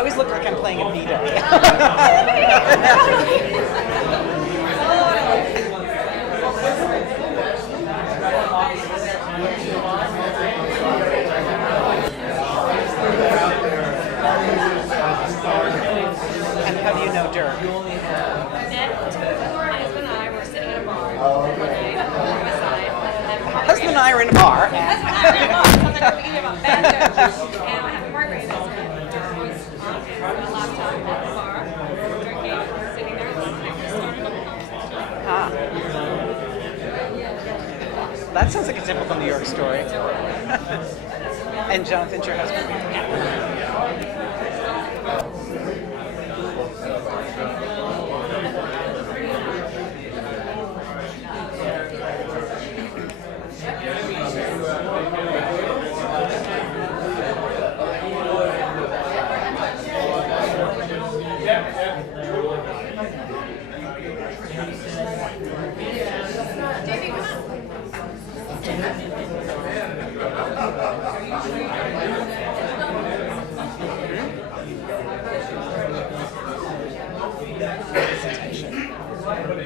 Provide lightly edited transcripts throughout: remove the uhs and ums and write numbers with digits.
always look like I'm playing a Vita. And how do you know Dirk? My husband and I were sitting in a bar one night on the side. Husband and I are in a bar. Sounds like we're thinking about bad jokes. And we're having margaritas. And Dirk was on his laptop at the bar, drinking, sitting there, listening. We started up a conversation. Ah. That sounds like a typical New York story. And Jonathan's your husband?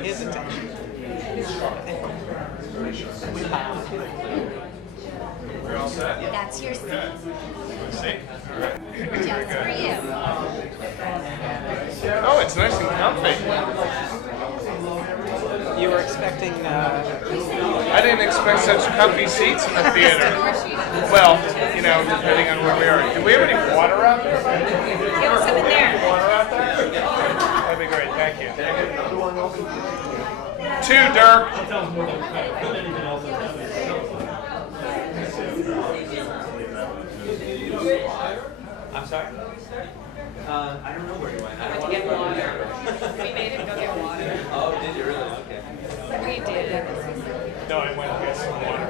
His attention. We're all set? That's your seat. See? Just for you. Oh, it's nice and comfy. You were expecting, I didn't expect such comfy seats in the theater. Well, you know, depending on where we are. Do we have any water out there? Give us some in there. Water out there? That'd be great, thank you. Two, Dirk. I'm sorry? I don't know where you went. I don't To want get to water. We made him go get water. Oh, did you really? Okay. We did. No, I went to get some water.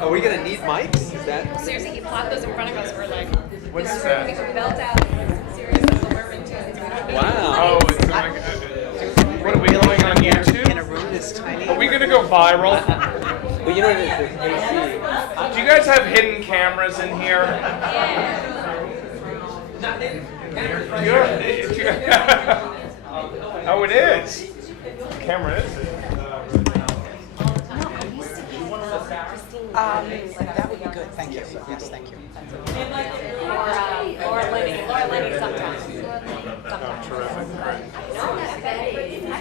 Are we gonna need mics? Is that? Seriously, he plopped those in front of us. We're like, What's we that? could belt out some serious suburban tunes. Wow. Oh, it's like, what are we doing on in YouTube? a room this tiny. Are we gonna go viral? Well, you know what it is? It's AC. Do you guys have hidden cameras in here? Oh, it is. What camera is it? That would be good. Thank you. Yes, thank you. Or Lenny sometimes. Terrific. Great. No, I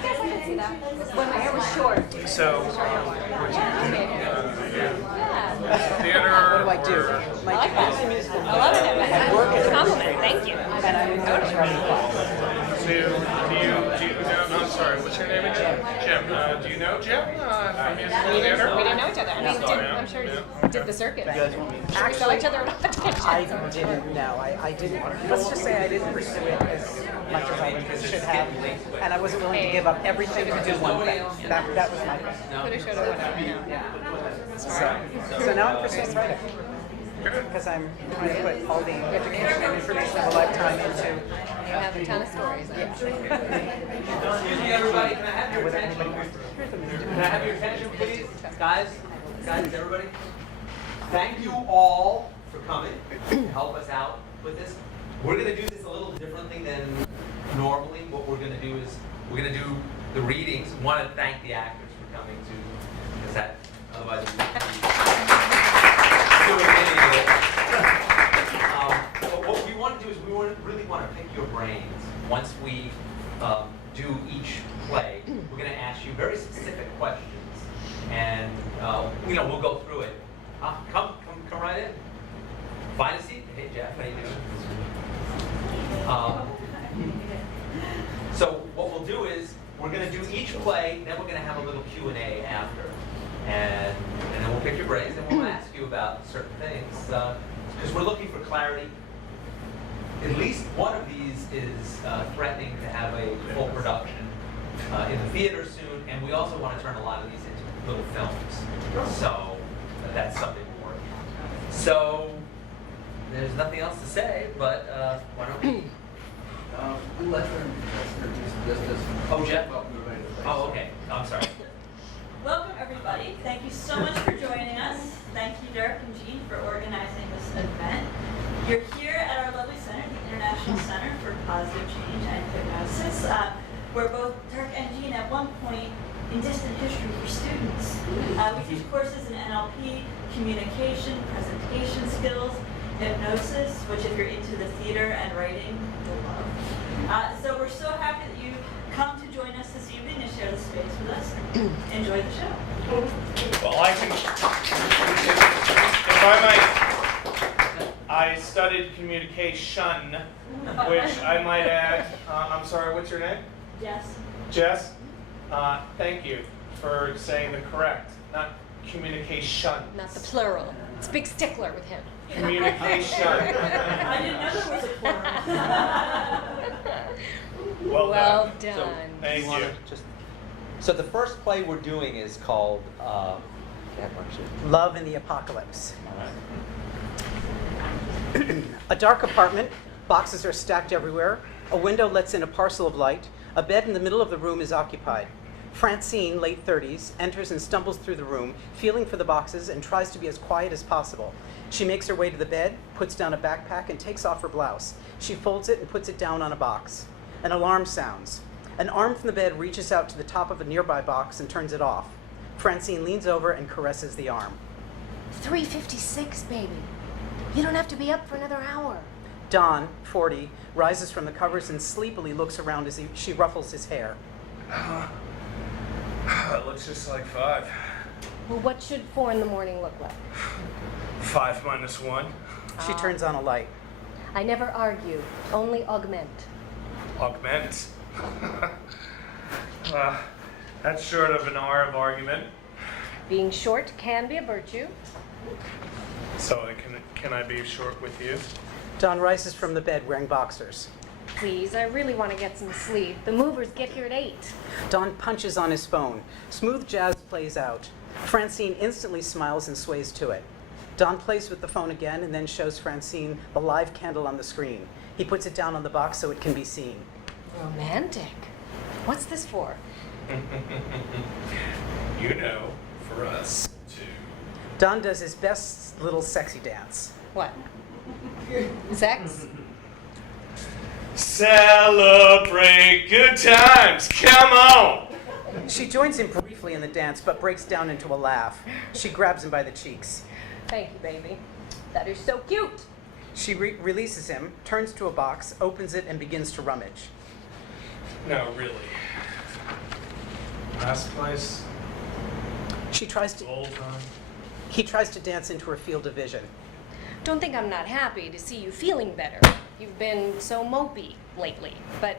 guess I can see that. When my hair was short. So, theater. What do I do? I like that. I love it. I work as a Compliment. Thank you. and I'm in coach writing class. Do you know? I'm sorry. What's your name again? Jim. Do you know Jim from musical We theater? didn't know each other. I mean, I'm sure you did the circuit. Should we saw each other at auditions? I didn't know. I didn't. Let's just say I didn't pursue it as much as I should have, and I wasn't willing to give up everything to do one thing. That was my thing. Could have, should have, whatever. Yeah. So now I'm pursuing writing because I'm trying to put all the education and information of a lifetime into. You have a ton of stories. Yeah. Excuse me, everybody. Can I have your Whether attention? anybody wants to hear them. Can I have your attention, please? Guys, everybody. Thank you all for coming to help us out with this. We're going to do this a little differently than normally. What we're going to do is we're going to do the readings. We want to thank the actors for coming to, because that otherwise we wouldn't be doing any of it. But what we want to do is we really want to pick your brains. Once we do each play, we're going to ask you very specific questions, and we'll go through it. Come right in. Find a seat. Hey Jeff, how you doing? So what we'll do is we're going to do each play, then we're going to have a little Q&A after, and then we'll pick your brains and we'll ask you about certain things because we're looking for clarity. At least one of these is threatening to have a full production in the theater soon, and we also want to turn a lot of these into little films. So that's something we're working on. So there's nothing else to say, but why don't we? Let's introduce this. Oh, Jeff? Oh, okay. I'm sorry. Welcome, everybody. Thank you so much for joining us. Thank you, Dirk and Jean, for organizing this event. You're here at our lovely center, the International Center for positive change and hypnosis. We're both Dirk and Jean at one point in distant history for students. We teach courses in NLP, communication, presentation skills, hypnosis, which if you're into the theater and writing, you'll love. So we're so happy that you come to join us this evening and share the space with us. Enjoy the show. Well, I can, if I might, I studied communication, which I might add, I'm sorry, what's your name? Yes. Jess? Thank you for saying the correct, not communication. Not the plural. It's a big stickler with him. Communication. I didn't know there was a plural. Well done. So, Thank you wanna you. So the first play we're doing is called, Love in the Apocalypse. A dark apartment, boxes are stacked everywhere, a window lets in a parcel of light, a bed in the middle of the room is occupied. Francine, late 30s, enters and stumbles through the room, feeling for the boxes and tries to be as quiet as possible. She makes her way to the bed, puts down a backpack and takes off her blouse. She folds it and puts it down on a box. An alarm sounds. An arm from the bed reaches out to the top of a nearby box and turns it off. Francine leans over and caresses the arm. 3:56, baby. You don't have to be up for another hour. Don, 40, rises from the covers and sleepily looks around as she ruffles his hair. It looks just like 5. Well, what should 4 in the morning look like? 5 minus 1. She turns on a light. I never argue, only augment. Augment. That's short of an R of argument. Being short can be a virtue. So can I be short with you? Don rises from the bed wearing boxers. Please, I really want to get some sleep. The movers get here at 8. Don punches on his phone. Smooth jazz plays out. Francine instantly smiles and sways to it. Don plays with the phone again and then shows Francine the live candle on the screen. He puts it down on the box so it can be seen. Romantic. What's this for? You know, for us to. Don does his best little sexy dance. What? Sex? Celebrate good times. Come on. She joins him briefly in the dance but breaks down into a laugh. She grabs him by the cheeks. Thank you, baby. That is so cute. She releases him, turns to a box, opens it, and begins to rummage. No, really. Last place. She tries to. Old time. He tries to dance into her field of vision. Don't think I'm not happy to see you feeling better. You've been so mopey lately. But,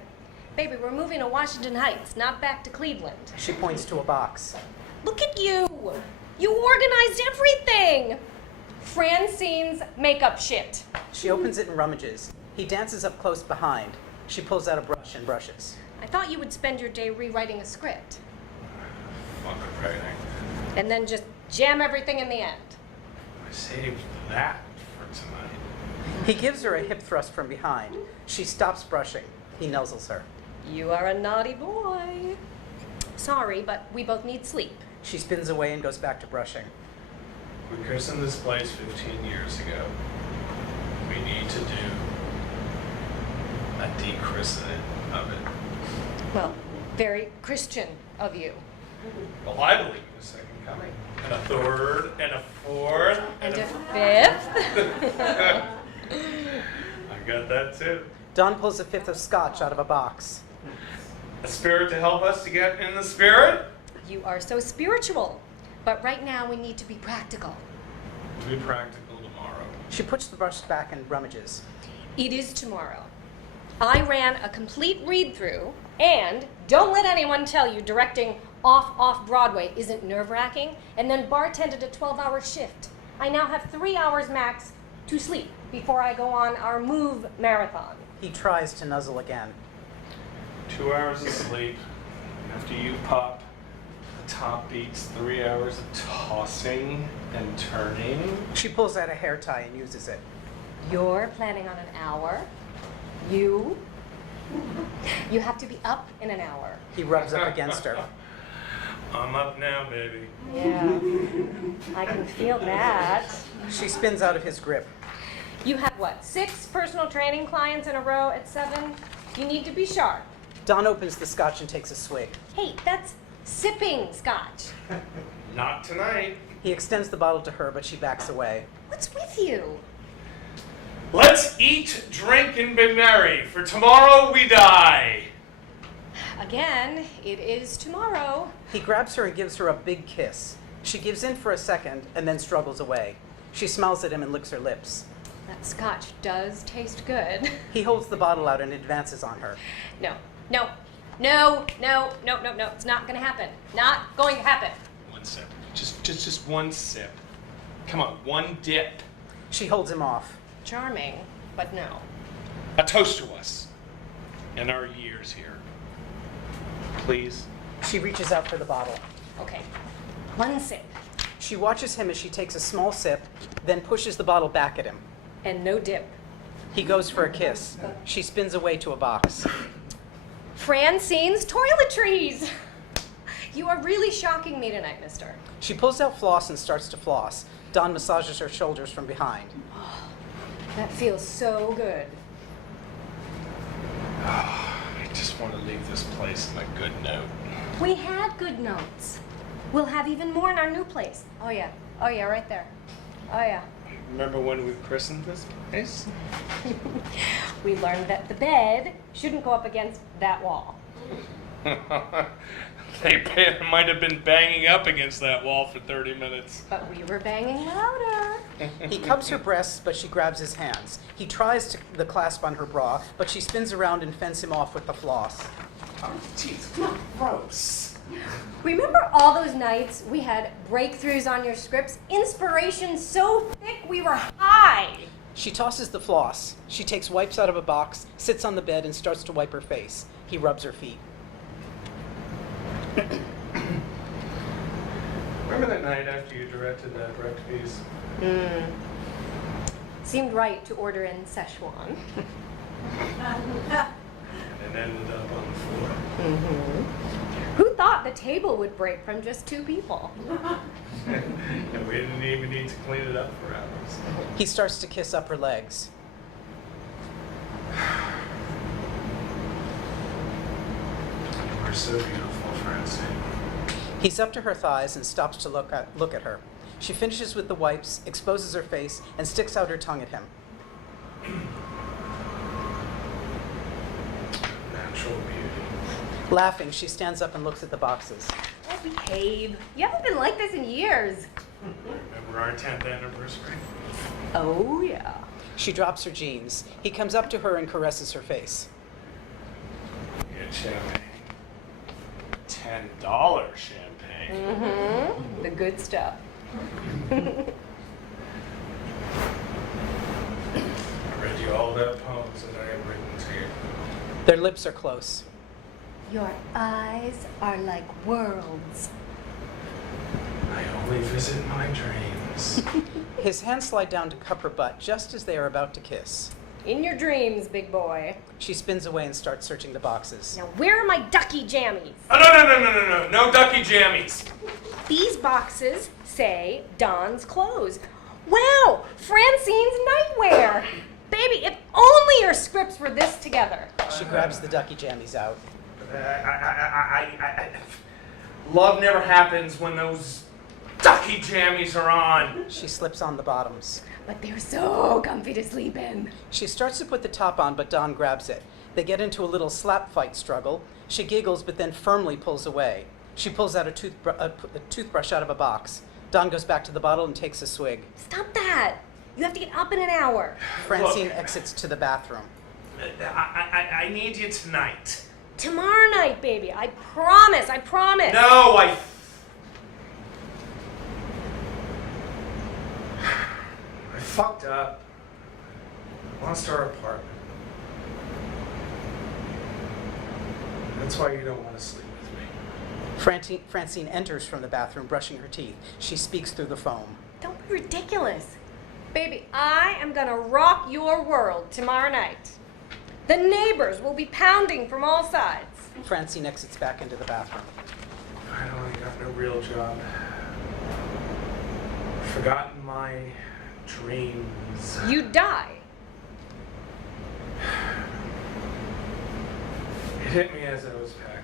baby, we're moving to Washington Heights, not back to Cleveland. She points to a box. Look at you! You organized everything! Francine's makeup shit. She opens it and rummages. He dances up close behind. She pulls out a brush and brushes. I thought you would spend your day rewriting a script. Fuck writing. And then just jam everything in the end. I saved that for tonight. He gives her a hip thrust from behind. She stops brushing. He nuzzles her. You are a naughty boy. Sorry, but we both need sleep. She spins away and goes back to brushing. We christened this place 15 years ago. We need to do a dechristening of it. Well, very Christian of you. Well, I believe in a second coming. And a third, and a fourth, And a fifth. I got that too. Don pulls a fifth of scotch out of a box. A spirit to help us to get in the spirit? You are so spiritual. But right now we need to be practical. We'll be practical tomorrow. She puts the brush back and rummages. It is tomorrow. I ran a complete read-through, and don't let anyone tell you directing off Broadway isn't nerve-wracking, and then bartended a 12-hour shift. I now have 3 hours max to sleep before I go on our move marathon. He tries to nuzzle again. 2 hours of sleep. After you pop, the top beats 3 hours of tossing and turning. She pulls out a hair tie and uses it. You're planning on an hour. You have to be up in an hour. He rubs up against her. I'm up now, baby. Yeah, I can feel that. She spins out of his grip. You have what, 6 personal training clients in a row at 7? You need to be sharp. Don opens the scotch and takes a swig. Hey, that's sipping scotch. Not tonight. He extends the bottle to her, but she backs away. What's with you? Let's eat, drink, and be merry, for tomorrow we die. Again, it is tomorrow. He grabs her and gives her a big kiss. She gives in for a second and then struggles away. She smiles at him and licks her lips. That scotch does taste good. He holds the bottle out and advances on her. No, no, no, no, no, no, no. It's not gonna happen. Not going to happen. One sip. Just one sip. Come on, one dip. She holds him off. Charming, but no. A toast to us and our years here. Please. She reaches out for the bottle. Okay, one sip. She watches him as she takes a small sip, then pushes the bottle back at him. And no dip. He goes for a kiss. She spins away to a box. Francine's toiletries! You are really shocking me tonight, mister. She pulls out floss and starts to floss. Don massages her shoulders from behind. That feels so good. I just want to leave this place on a good note. We had good notes. We'll have even more in our new place. Oh yeah, right there. Oh yeah. Remember when we christened this place? We learned that the bed shouldn't go up against that wall. They might have been banging up against that wall for 30 minutes. But we were banging louder. He cups her breasts, but she grabs his hands. He tries the clasp on her bra, but she spins around and fends him off with the floss. Oh, jeez, gross. Remember all those nights we had breakthroughs on your scripts? Inspiration so thick we were high. She tosses the floss. She takes wipes out of a box, sits on the bed, and starts to wipe her face. He rubs her feet. Remember that night after you directed that rec piece? Seemed right to order in Szechuan. And ended up on the floor. Who thought the table would break from just two people? And we didn't even need to clean it up for hours. He starts to kiss up her legs. You're so beautiful, Francine. He's up to her thighs and stops to look at her. She finishes with the wipes, exposes her face, and sticks out her tongue at him. Natural beauty. Laughing, she stands up and looks at the boxes. Oh, behave. You haven't been like this in years. Remember our 10th anniversary? Oh, yeah. She drops her jeans. He comes up to her and caresses her face. Get champagne. $10 champagne. The good stuff. I read you all that poems that I had written to you. Their lips are close. Your eyes are like worlds. I only visit my dreams. His hands slide down to cup her butt just as they are about to kiss. In your dreams, big boy. She spins away and starts searching the boxes. Now, where are my ducky jammies? Oh, no ducky jammies. These boxes say Don's clothes. Wow, Francine's nightwear. Baby, if only your scripts were this together. She grabs the ducky jammies out. Love never happens when those ducky jammies are on. She slips on the bottoms. But they're so comfy to sleep in. She starts to put the top on, but Don grabs it. They get into a little slap fight struggle. She giggles, but then firmly pulls away. She pulls out a toothbrush out of a box. Don goes back to the bottle and takes a swig. Stop that. You have to get up in an hour. Francine Look. exits to the bathroom. I need you tonight. Tomorrow night, baby. I promise. No, I fucked up. Lost our apartment. That's why you don't want to sleep with me. Francine enters from the bathroom, brushing her teeth. She speaks through the foam. Don't be ridiculous. Baby, I am gonna rock your world tomorrow night. The neighbors will be pounding from all sides. Francine exits back into the bathroom. Finally got no real job. Forgotten my dreams. You die. hit me as I was packing.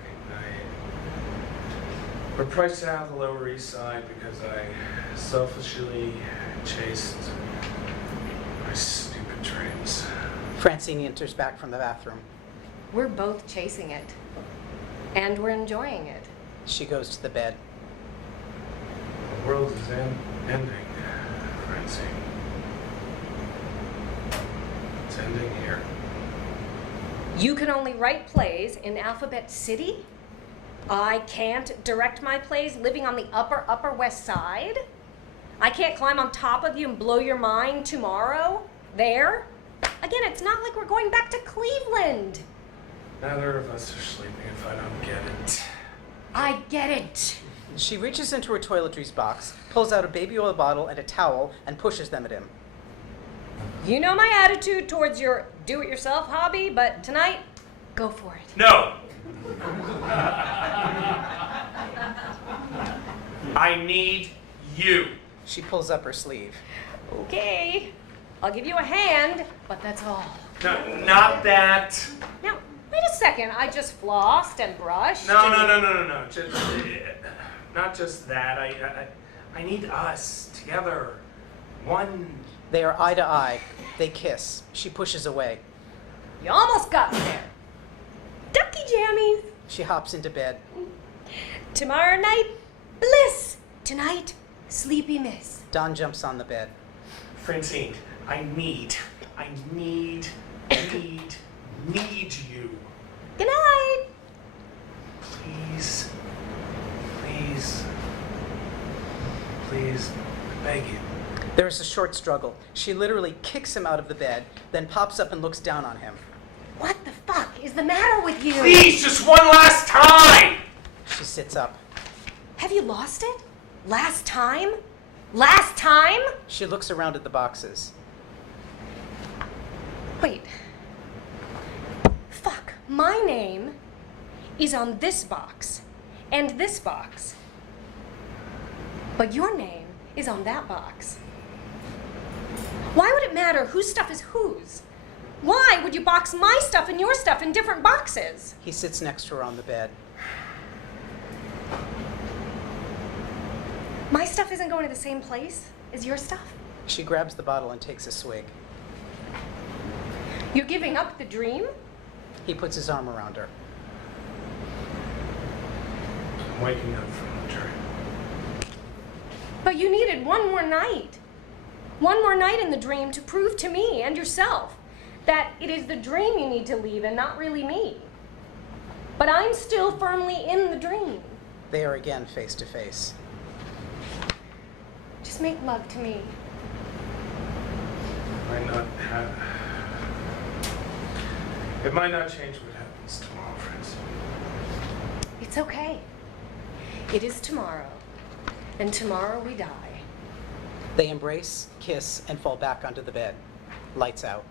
We're priced out of the Lower East Side because I selfishly chased my stupid dreams. Francine enters back from the bathroom. We're both chasing it. And we're enjoying it. She goes to the bed. The world is ending, Francine. It's ending here. You can only write plays in Alphabet City? I can't direct my plays living on the upper West Side? I can't climb on top of you and blow your mind tomorrow? There? Again, it's not like we're going back to Cleveland. Neither of us are sleeping if I don't get it. I get it. She reaches into her toiletries box, pulls out a baby oil bottle and a towel, and pushes them at him. You know my attitude towards your do-it-yourself hobby, but tonight, go for it. No! I need you. She pulls up her sleeve. Okay, I'll give you a hand, but that's all. No, not that. Now, wait a second, I just flossed and brushed. No. and- Just, not just that. I need us together. One. They are eye to eye. They kiss. She pushes away. You almost got me there. Ducky jammies. She hops into bed. Tomorrow night, bliss. Tonight, sleepy miss. Don jumps on the bed. Francine, I need you. Good night. Please, I beg you. There is a short struggle. She literally kicks him out of the bed, then pops up and looks down on him. What the fuck is the matter with you? Please, just one last time! She sits up. Have you lost it? Last time? Last time? She looks around at the boxes. Wait. Fuck. My name is on this box and this box. But your name is on that box. Why would it matter whose stuff is whose? Why would you box my stuff and your stuff in different boxes? He sits next to her on the bed. My stuff isn't going to the same place as your stuff? She grabs the bottle and takes a swig. You're giving up the dream? He puts his arm around her. I'm waking up from the dream. But you needed one more night. One more night in the dream to prove to me and yourself that it is the dream you need to leave and not really me. But I'm still firmly in the dream. They are again face to face. Just make love to me. It might not change what happens tomorrow, friends. It's okay. It is tomorrow. And tomorrow we die. They embrace, kiss, and fall back onto the bed. Lights out.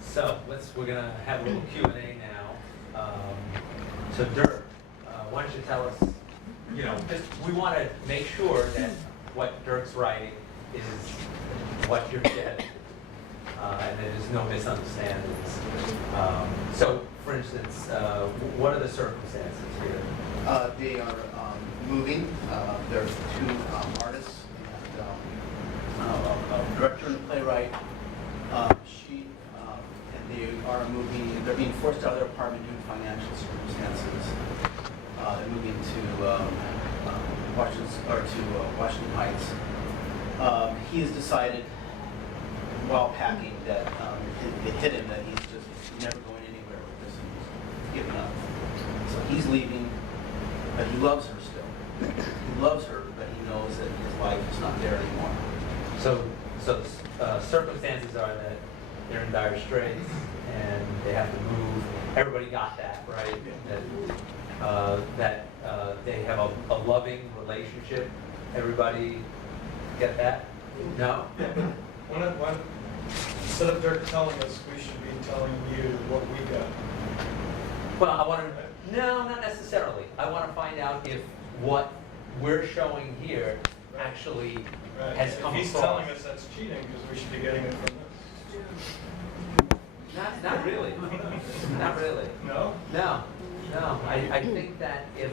So we're gonna have a little Q&A now. So Dirk, why don't you tell us, just we want to make sure that what Dirk's writing is what you're getting, and that there's no misunderstandings. So, for instance, what are the circumstances here? They are moving. There's two artists and a director and a playwright. And they are moving. They're being forced out of their apartment due to financial circumstances. They're moving to Washington Heights. He has decided while packing that it hit him that he's just never going anywhere with this and he's giving up. So he's leaving, but he loves her still. He loves her, but he knows that his life is not there anymore. So the circumstances are that they're in dire straits and they have to move. Everybody got that, right? That they have a loving relationship. Everybody get that? No? Instead of Dirk telling us, we should be telling you what we got. Well, I want to, no, not necessarily. I want to find out if what we're showing here actually Right. has If come he's across. telling us that's cheating, because we should be getting it from Not really. Not really. this. No? No, no. I think that if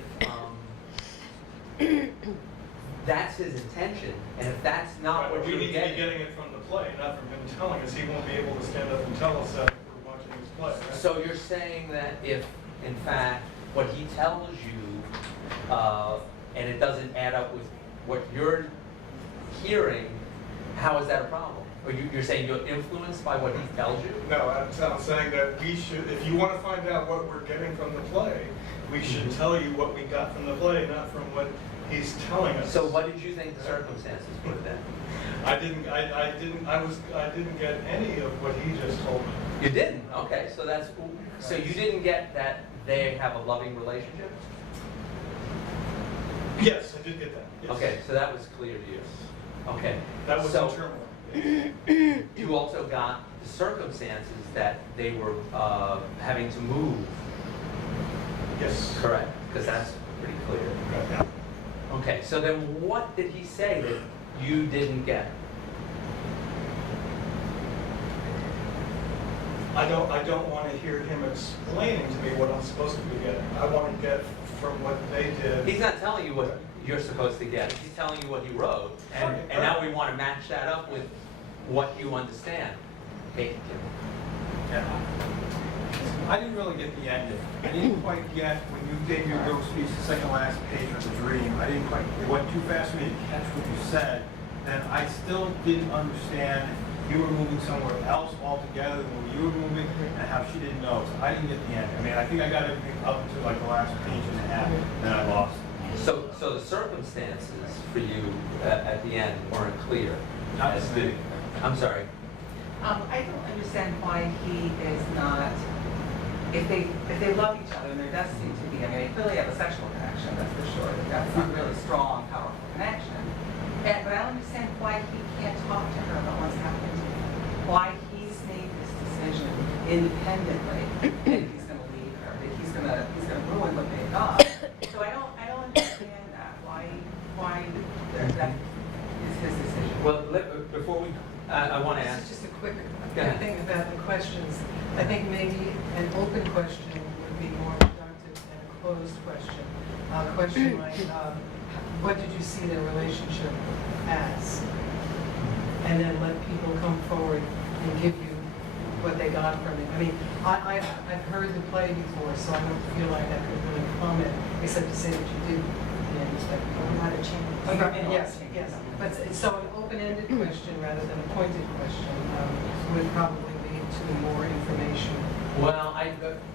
that's his intention, and if that's not Right, what but we you're need to be getting. getting it from the play, not from him telling us. He won't be able to stand up and tell us that if we're watching his play, right? So you're saying that if, in fact, what he tells you, and it doesn't add up with what you're hearing, how is that a problem? Or you're saying you're influenced by what he tells you? No, I'm saying that we should, if you want to find out what we're getting from the play, we should tell you what we got from the play, not from what he's telling us. So what did you think the circumstances were then? I didn't get any of what he just told me. You didn't? Okay, so you didn't get that they have a loving relationship? Yes, I did get that. Yes. Okay, so that was clear to you. Okay. That was so internal. you also got the circumstances that they were having to move, Yes. correct? Because that's pretty clear. Yeah. Okay, so then what did he say that you didn't get? I don't want to hear him explaining to me what I'm supposed to be getting. I want to get from what they did. He's not telling you what you're supposed to get. He's telling you what he wrote. And now we want to match that up with what you understand. Okay. Yeah. I didn't really get the ending. I didn't quite get, when you gave your little speech, the second last page of the dream, I didn't quite, it went too fast for me to catch what you said. Then I still didn't understand you were moving somewhere else altogether than where you were moving, and how she didn't know. So I didn't get the ending. I mean, I think I got everything up to like the last page and a half, then I lost. So the circumstances for you at the end weren't clear. Not as to to- me. I'm sorry. I don't understand why he is not, if they love each other, and there does seem to be, I mean, they clearly have a sexual connection, that's for sure, but that's not really strong, powerful connection. But I don't understand why he can't talk to her about what's happened to him, why he's made this decision independently, that he's gonna leave her, that he's gonna ruin what they've got. So I don't understand that, why that is his decision. Well, before we, I want to ask. This is just a quick Go ahead. thing about the questions. I think maybe an open question would be more productive than a closed question. A question like, what did you see their relationship as? And then let people come forward and give you what they got from it. I mean, I've heard the play before, so I don't feel like I could really comment, except to say that you did the end stuff. Yes, yes. But so an open-ended question rather than a pointed question would probably lead to more information. Well,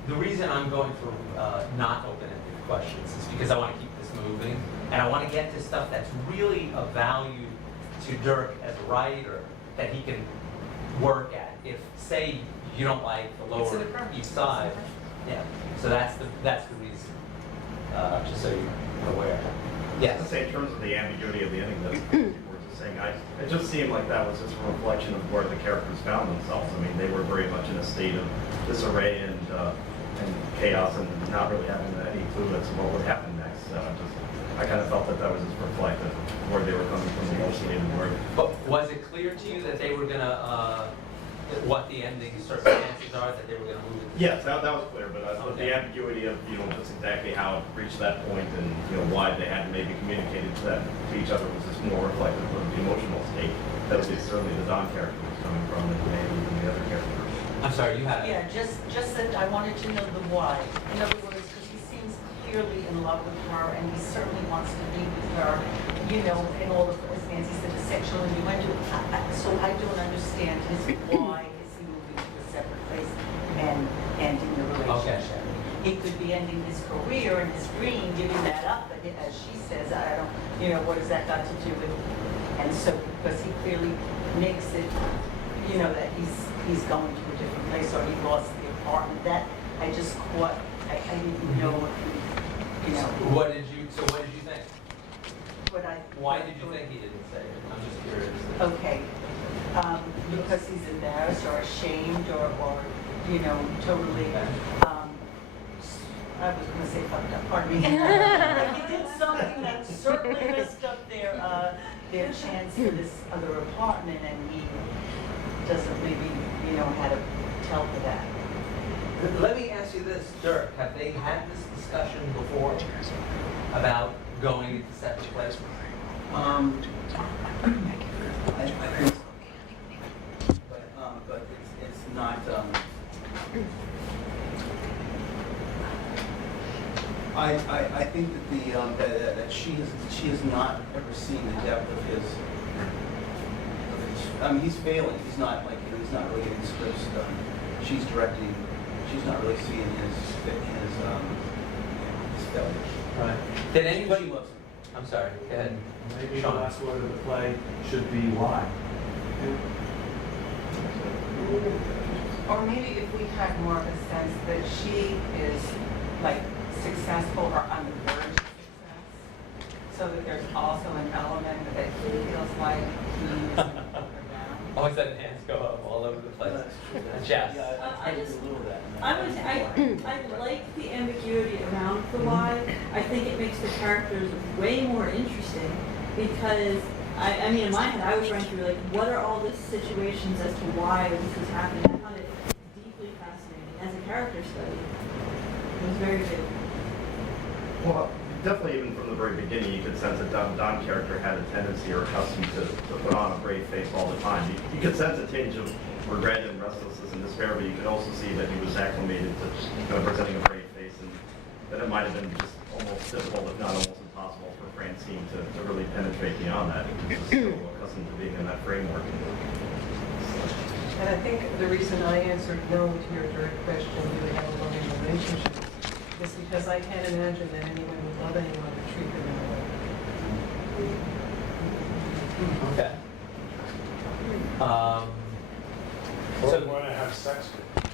the reason I'm going for not open-ended questions is because I want to keep this moving, and I want to get to stuff that's really of value to Dirk as a writer that he can work at. If, say, you don't like the It's lower an affirmative. east side, yeah. So that's the reason. Just so you're aware. Yes. I'd say in terms of the ambiguity of the ending that you were just saying, it just seemed like that was just a reflection of where the characters found themselves. I mean, they were very much in a state of disarray and chaos, and not really having any clue as to what would happen next. I kind of felt that was just reflective of where they were coming from emotionally and where. But was it clear to you that they were gonna, what the ending circumstances are, that they were gonna move? Yes, that was clear, but Okay. the ambiguity of, just exactly how it reached that point and, why they had maybe communicated that to each other was just more reflective of the emotional state that at least certainly the Don character was coming from and maybe even the other characters. I'm sorry, you had. Yeah, just that I wanted to know the why. In other words, because he seems clearly in love with her, and he certainly wants to be with her, and all of, as Nancy said, the sexual innuendo. So I don't understand his why is he moving to a separate place and ending the relationship. He could be ending his career and his dream, giving that up, but as she says, I don't, what has that got to do with? And so, because he clearly makes it, that he's going to a different place, or he lost the apartment. That I just caught. I didn't know if he, What did you think? Why did you what think he didn't say it? I'm just curious. Okay, because he's embarrassed or ashamed or totally. I was going to say fucked up. Pardon me. Like he did something that certainly their chance for this other apartment, and he doesn't maybe, you know, how to tell for that. Let me ask you this, Dirk, have they had this discussion before about going into separate places? I think so. But it's not, I think that that she has not ever seen the depth of his, I mean, he's failing, he's not like, you know, he's not really getting scripts done. She's directing, she's not really seeing his failures. Right. Did She anybody, loves him. I'm sorry, go ahead. Maybe the Sean. last word of the play should be why. Or maybe if we had more of a sense that she is like successful or on the verge of success, so that there's also an element that he feels like he's up or down. All of a sudden hands go up all over the place. Jess. Yeah, I I just- do a little of that. I would, I like the ambiguity around the why. I think it makes the characters way more interesting because, I mean, in my head, I was running through, like, what are all the situations as to why this is happening? I found it deeply fascinating as a character study. It was very good. Well, definitely even from the very beginning, you could sense that Don character had a tendency or accustomed to put on a brave face all the time. You could sense a tinge of regret and restlessness and despair, but you could also see that he was acclimated to kind of presenting a brave face, and that it might have been just almost difficult, if not almost impossible, for Francine to really penetrate beyond that. He was just so accustomed to being in that framework. And I think the reason I answered no to your direct question, do they have a loving relationship, is because I can't imagine that anyone would love anyone to treat them that way. Okay. So you want to have sex with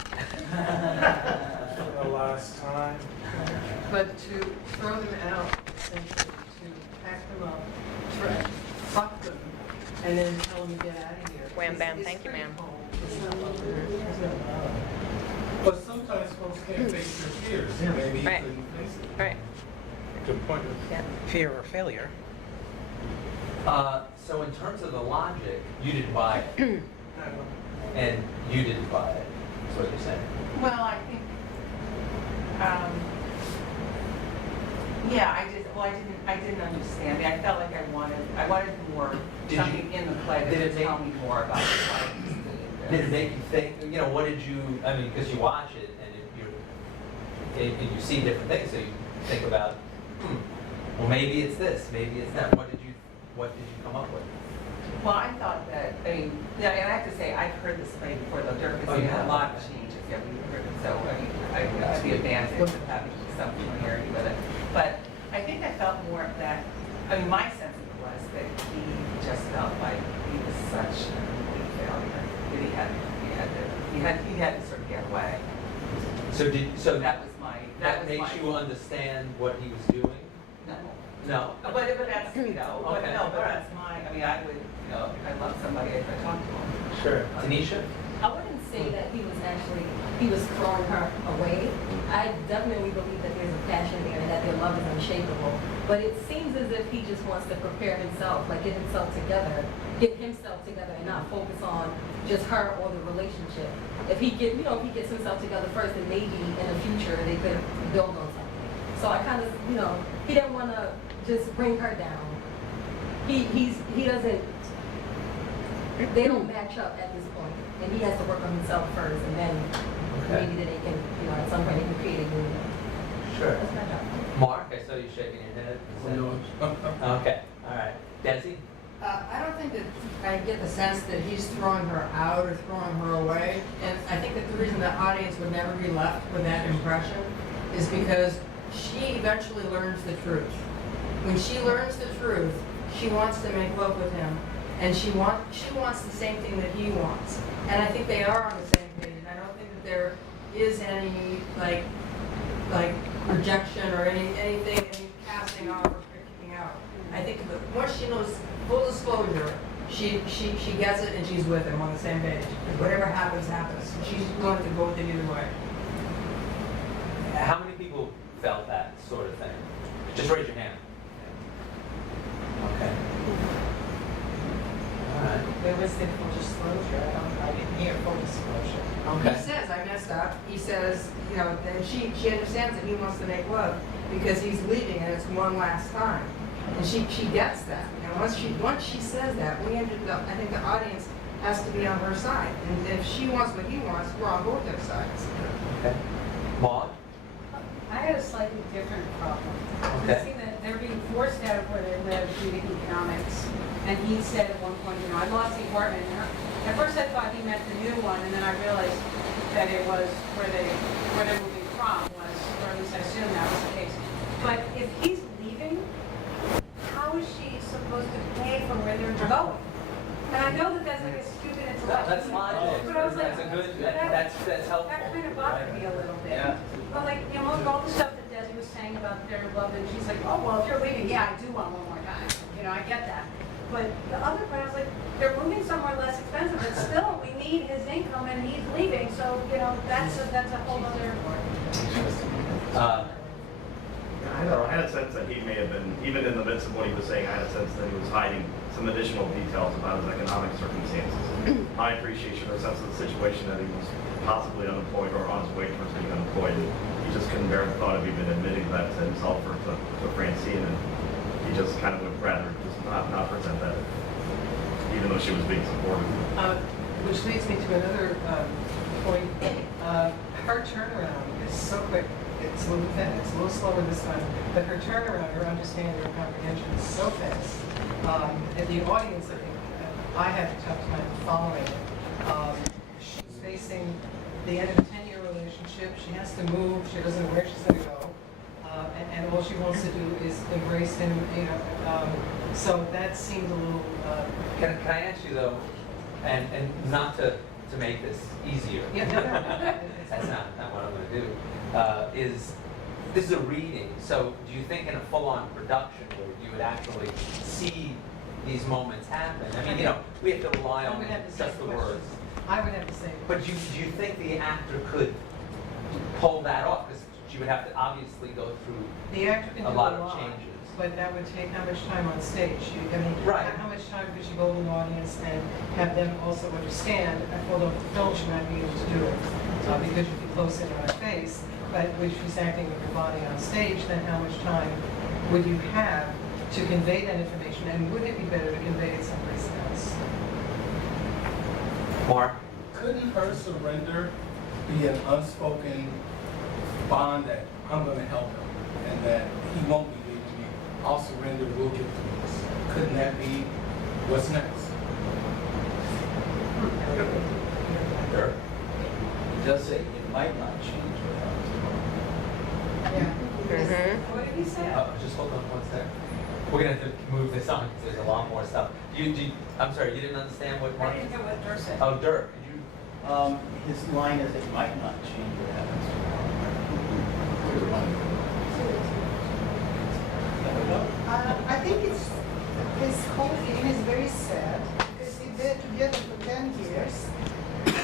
for the last time? But to throw them out, essentially, to pack them up, fuck them, and then tell them to get out of here. Wham, bam, is thank you, pretty ma'am. cold. It's not love, there's no love. But sometimes folks can't face their fears. Maybe he Right. couldn't face it. Right. Good point. Yeah. Fear or failure. So in terms of the logic, you didn't buy it, and you didn't buy it, is what you're saying. Well, I think, yeah, I didn't understand. I mean, I felt like I wanted more, Did something you- in the play that did it would make- tell me more about the play. Did it make you think, you know, what did you, I mean, because you watch it and you see different things, so you think about, well, maybe it's this, maybe it's that. What did you come up with? Well, I thought that, I mean, yeah, and I have to say, I've heard this play before, though, Dirk has Oh, you seen a have? lot of changes, yeah, we've heard it, so, I mean, I have the advantage of having some familiarity with it. But I think I felt more of that, I mean, my sense of it was that he just felt like he was such a complete failure, that he had to sort of get away. So That was my, that makes you understand what he was doing? No. No? But that's, you know, but Okay. no, but that's my, I mean, I would, you know, I love somebody if I talk to him. Sure. Tanisha? I wouldn't say that he was throwing her away. I definitely believe that there's a passion there and that their love is unshakable. But it seems as if he just wants to prepare himself, like get himself together and not focus on just her or the relationship. If he gets himself together first, then maybe in the future they could build on something. So I kind of, he didn't want to just bring her down. He doesn't, they don't match up at this point. And he has to work on himself first, and then Okay. maybe they can, at some point they can create a union. Sure. That's my job. Mark, I saw you shaking your head. Okay, all right. Desi? I don't think that I get the sense that he's throwing her out or throwing her away. And I think that the reason the audience would never be left with that impression is because she eventually learns the truth. When she learns the truth, she wants to make love with him. And she wants the same thing that he wants. And I think they are on the same page. And I don't think that there is any like rejection or anything, any casting off or kicking out. I think that once she knows full disclosure, she gets it and she's with him on the same page. Whatever happens, happens. She's going to go with it either way. How many people felt that sort of thing? Just raise your hand. Okay. said full disclosure, I didn't hear full disclosure. Okay. He says, I messed up. He says, you know, and she understands that he wants to make love because he's leaving and it's one last time. And she gets that. And once she says that, I think the audience has to be on her side. And if she wants what he wants, we're on both their sides. Okay. Maud? I had a slightly different problem. Okay. I see that they're being forced out of where they live due to economics. And he said at one point, you know, I lost the apartment. And at first I thought he meant the new one, and then I realized that it was where they're moving from was, or at least I assumed that was the case. But if he's leaving, how is she supposed to pay for where they're going? And I know that that's like a stupid intellectual. That's logic. But I was like, That's a good, that's helpful. that kind of bothered me a little bit. Yeah. But like, you know, all the stuff that Desi was saying about their love, and she's like, oh, well, if you're leaving, yeah, I do want one more time. You know, I get that. But the other part, I was like, they're moving somewhere less expensive, but still, we need his income and he's leaving, so, you know, that's a whole other. I don't know, I had a sense that he may have been, even in the midst of what he was saying, I had a sense that he was hiding some additional details about his economic circumstances. My appreciation or sense of the situation that he was possibly unemployed or on his way towards being unemployed. He just couldn't bear the thought of even admitting that to himself or to Francine, and he just kind of would rather just not present that, even though she was being supportive. Which leads me to another point. Her turnaround is so quick. It's a little slower this time, but her turnaround, her understanding, her comprehension is so fast. And the audience, I think, I had a tough time following it. She's facing the end of a 10-year relationship. She has to move. She doesn't know where she's going to go. And all she wants to do is embrace him, you know. So that seemed a little. Can I ask you though, and not to make this easier. Yeah, no. That's not what I'm going to do. This is a reading, so do you think in a full-on production where you would actually see these moments happen? I mean, you know, we have to rely on just the words. I would have to say. But do you think the actor could pull that off? Because she would have to obviously go through The actor can a do lot of changes. But that would take how much time on stage? I mean, Right. how much time could she go to an audience and have them also understand, although the film she might be able to do it, because you'd be close in on her face, but when she's acting with her body on stage, then how much time would you have to convey that information, and would it be better to convey it someplace else? Mark? Couldn't her surrender be an unspoken bond that I'm going to help him and that he won't be leaving me? I'll surrender, we'll get through this. Couldn't that be what's next? Sure. He does say it might not change what happens tomorrow. What did he say? Just hold on one second. We're going to have to move this on because there's a lot more stuff. I'm sorry, you didn't understand what Mark? I didn't hear what Dirk said. Oh, Dirk, could you? His line is, it might not change what happens tomorrow. I think his whole thing is very sad because they're together for 10 years.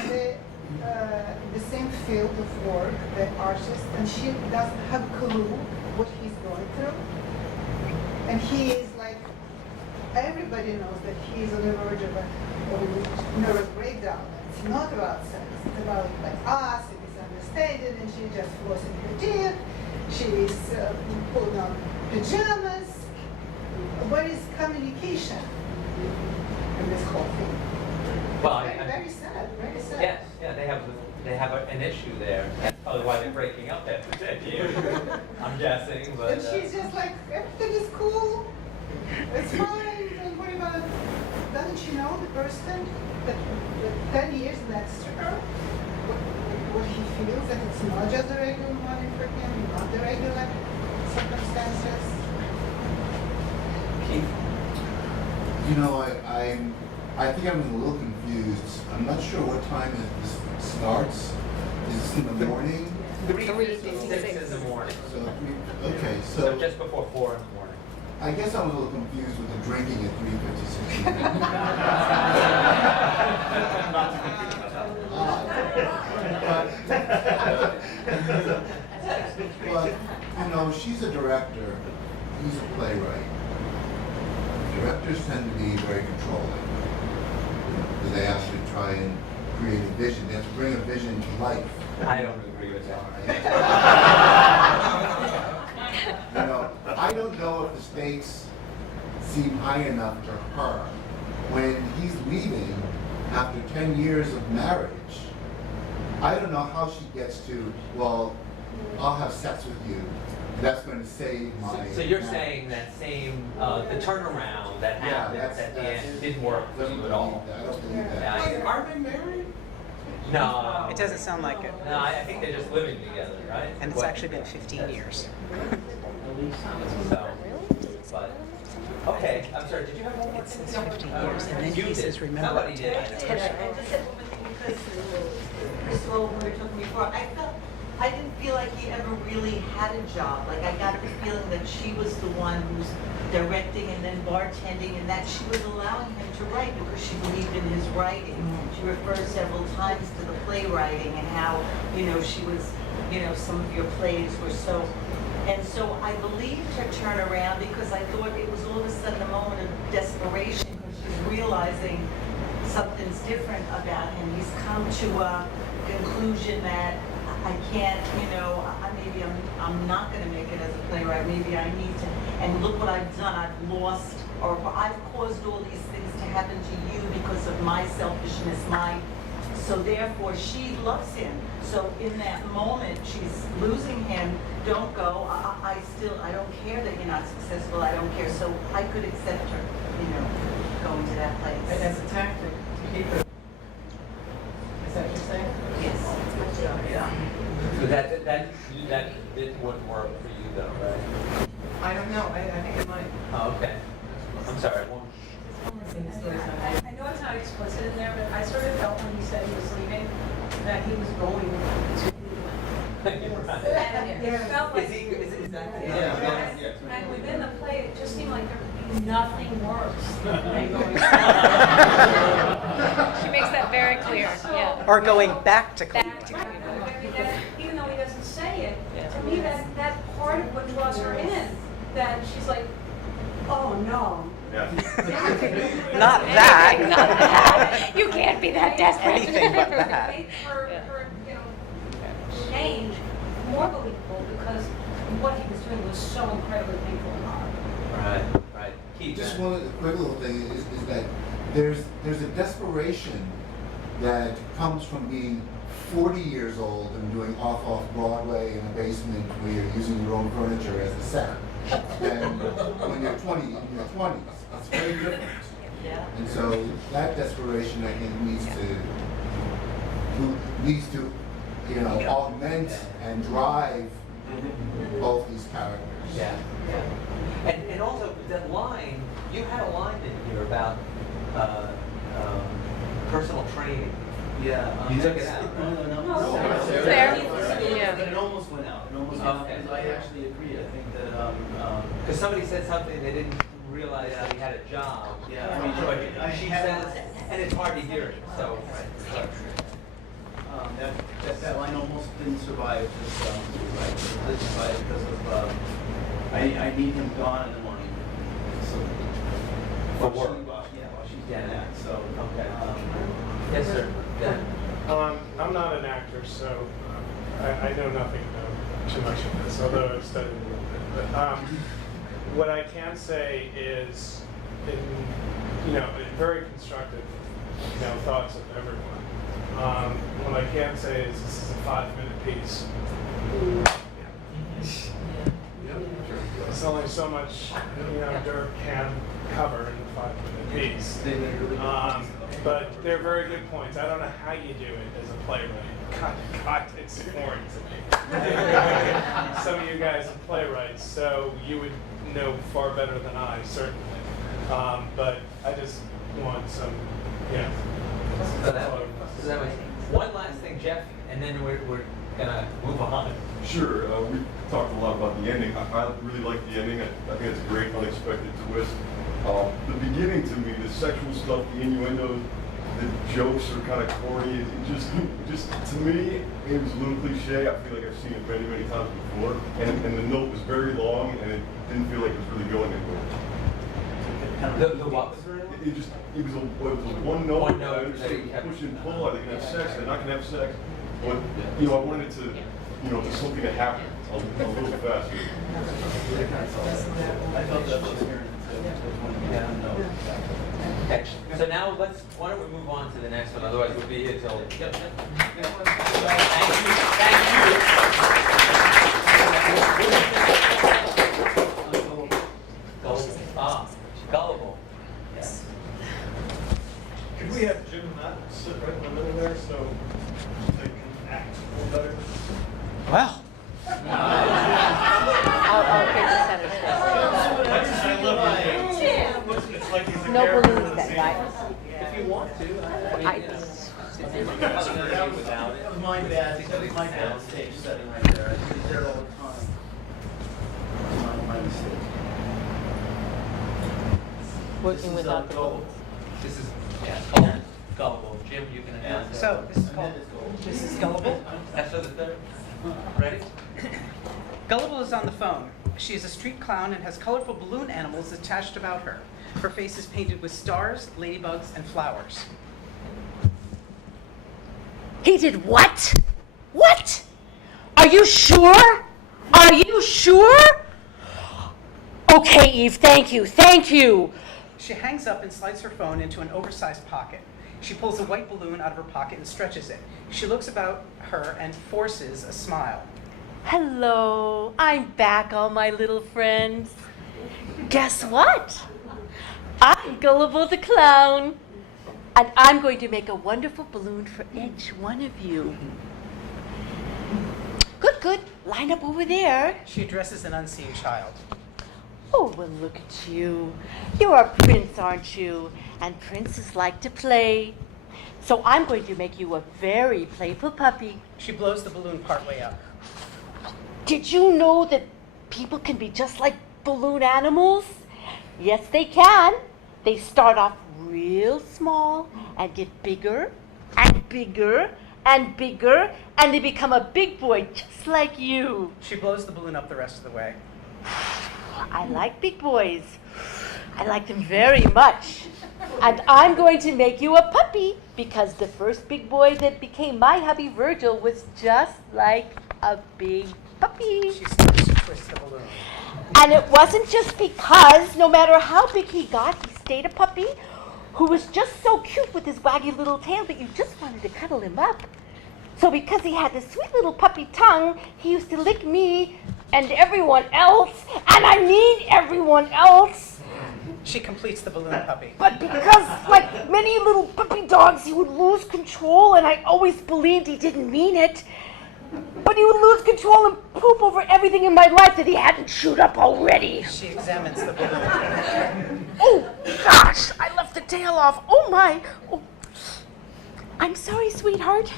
They the same field of work, the artist, and she doesn't have a clue what he's going through. And he is like, everybody knows that he is on the verge of a nervous breakdown. It's not about sex, it's about like us, it is understated, and she's just flossing her teeth, she's pulling on pajamas. What is communication in this whole thing? Well, Very sad, very sad. Yes, yeah, they have an issue there. That's probably why they're breaking up after 10 years. I'm guessing, but. And she's just like, everything is cool, it's fine, don't worry about it. Doesn't she know the person that 10 years next to her, what he feels, that it's not just a regular morning for him, not the regular circumstances? You know, I think I'm a little confused. I'm not sure what time this starts. Is this in the morning? 3:56 in the morning. Okay, So just before 4 in the morning. I guess I was a little confused with the drinking at 3:56. But, you know, she's a director, he's a playwright. Directors tend to be very controlling. where they actually try and create a vision. They have to bring a vision to life. I don't agree with that. You know, I don't know if the stakes seem high enough to her when he's leaving after 10 years of marriage. I don't know how she gets to, well, I'll have sex with you. That's going to save my... So you're saying that same, the turnaround that happened at the end didn't work for you at all? I don't believe that. Yeah, Wait, are they married? No. It doesn't sound like it. No, I think they're just living together, right? And it's actually been 15 years. So, but, okay, I'm sorry, did you have one more? It says 15 years, and then You he did. says, remember. Somebody did. And just said one thing, because Crystal, when we were talking before, I didn't feel like he ever really had a job. Like, I got the feeling that she was the one who's directing and then bartending, and that she was allowing him to write because she believed in his writing. She referred several times to the playwriting and how, you know, she was, you know, some of your plays were so... And so I believed her turnaround because I thought it was all of a sudden a moment of desperation because she's realizing something's different about him. He's come to a conclusion that I can't, you know, maybe I'm not going to make it as a playwright. Maybe I need to. And look what I've done. I've lost, or I've caused all these things to happen to you because of my selfishness, so therefore she loves him. So in that moment, she's losing him. Don't go. I don't care that you're not successful. I don't care. So I could accept her, you know, going to that place. As a tactic to keep it. Is that what you're saying? Yes. Yeah. So that wouldn't work for you though, right? I don't know, I think it might. Oh, okay. I'm sorry. I know it's not explicit in there, but I sort of felt when he said he was leaving, that he was going to And it felt like... Is that? And within the play, it just seemed like there could be nothing worse than going. She makes that very clear, yeah. Or going back to Cleveland. Back to even though he doesn't say it, to me that part of what draws her in, that she's like, oh no. Not that. Not that. You can't be that desperate. Anything but that. Make her, you know, change more believable because what he was doing was so incredibly painful and hard. Right. Keith, Just one quick little thing is that there's a desperation that comes from being 40 years old and doing off Broadway in a basement where you're using your own furniture as the set than when you're 20 in your 20s. It's very different. Yeah. And so that desperation, I think, needs to you know, augment and drive both these characters. Yeah. And also that line, you had a line in here about personal training. Yeah. You took it out. No. Fair. Yeah. But it almost went out. It almost went out because I actually agree. I think that because somebody said something they didn't realize that he had a job. Yeah. I mean, she says, and it's hard to hear it. So. That line almost didn't survive because of I need him gone in the morning. So For work. while she's doing that. So Okay. Yes, sir. Yeah. I'm not an actor, so I know nothing too much of this, although I've studied a little bit. But what I can say is, very constructive, thoughts of everyone. What I can say is this is a 5-minute piece. There's only so much, Dirk can cover in a 5-minute piece. But they're very good points. I don't know how you do it as a playwright. God, it's boring to me. Some of you guys are playwrights, so you would know far better than I, certainly. But I just want some, So that was one last thing, Jeff, and then we're gonna move on. Sure. We talked a lot about the ending. I really like the ending. I think it's a great, unexpected twist. The beginning, to me, the sexual stuff, the innuendos, the jokes are kind of corny. It just to me, it was a little cliche. I feel like I've seen it many, many times before. And the note was very long, and it didn't feel like it was really going anywhere. kind of. The what was her? It was a one note. One note I understood that you push and pull. Are they gonna have sex? They're not gonna have sex. But you know, I wanted it to, you know, for something to happen a little faster. I felt that was here. Okay, so now why don't we move on to the next one, otherwise we'll be here till. Yep. Thank you. Gullible. Ah, gullible. Yes. Could we have Jim not sit right in the middle there so they can act a little better? Well. I'll take the center stage. I love you, Jim. It's like he's a No character balloons in the then, scene. right? If you want to, I mean, I- you know. That was my bad, that was my bad stage setting right there. I did there all the time. That was my mistake. Working without the goal. This is, yeah, gullible. Jim, you can announce it. So this is called Mrs. Gullible. That's for the third. Ready? Gullible is on the phone. She is a street clown and has colorful balloon animals attached about her. Her face is painted with stars, ladybugs, and flowers. He did what? What? Are you sure? Are you sure? Okay, Eve, thank you, thank you. She hangs up and slides her phone into an oversized pocket. She pulls a white balloon out of her pocket and stretches it. She looks about her and forces a smile. Hello, I'm back, all my little friends. Guess what? I'm Gullible the Clown. And I'm going to make a wonderful balloon for each one of you. Good, good. Line up over there. She addresses an unseen child. Oh, well, look at you. You're a prince, aren't you? And princes like to play. So I'm going to make you a very playful puppy. She blows the balloon partway up. Did you know that people can be just like balloon animals? Yes, they can. They start off real small and get bigger and bigger and bigger, and they become a big boy just like you. She blows the balloon up the rest of the way. I like big boys. I like them very much. And I'm going to make you a puppy because the first big boy that became my hubby, Virgil, was just like a big puppy. She starts to twist the balloon. And it wasn't just because, no matter how big he got, he stayed a puppy who was just so cute with his waggy little tail that you just wanted to cuddle him up. So because he had this sweet little puppy tongue, he used to lick me and everyone else, and I mean everyone else. She completes the balloon puppy. But because, like many little puppy dogs, he would lose control, and I always believed he didn't mean it. But he would lose control and poop over everything in my life that he hadn't chewed up already. She examines the balloon. Oh, gosh, I left the tail off. Oh, my. Oh. I'm sorry, sweetheart.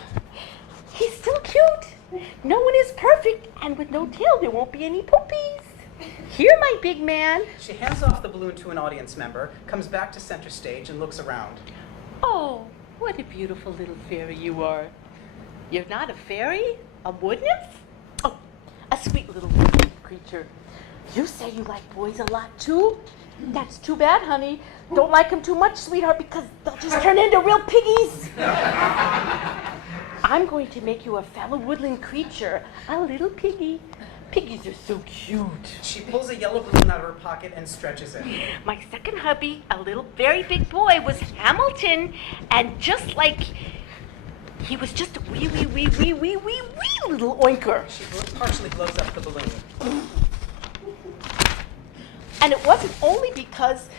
He's still cute. No one is perfect, and with no tail, there won't be any poopies. Here, my big man. She hands off the balloon to an audience member, comes back to center stage, and looks around. Oh, what a beautiful little fairy you are. You're not a fairy? A wood nymph? Oh, a sweet little wood creature. You say you like boys a lot, too? That's too bad, honey. Don't like them too much, sweetheart, because they'll just turn into real piggies. I'm going to make you a fellow woodland creature, a little piggy. Piggies are so cute. She pulls a yellow balloon out of her pocket and stretches it. My second hubby, a little very big boy, was Hamilton, and just like he was just a wee little oinker. She partially blows up the balloon. And it wasn't only because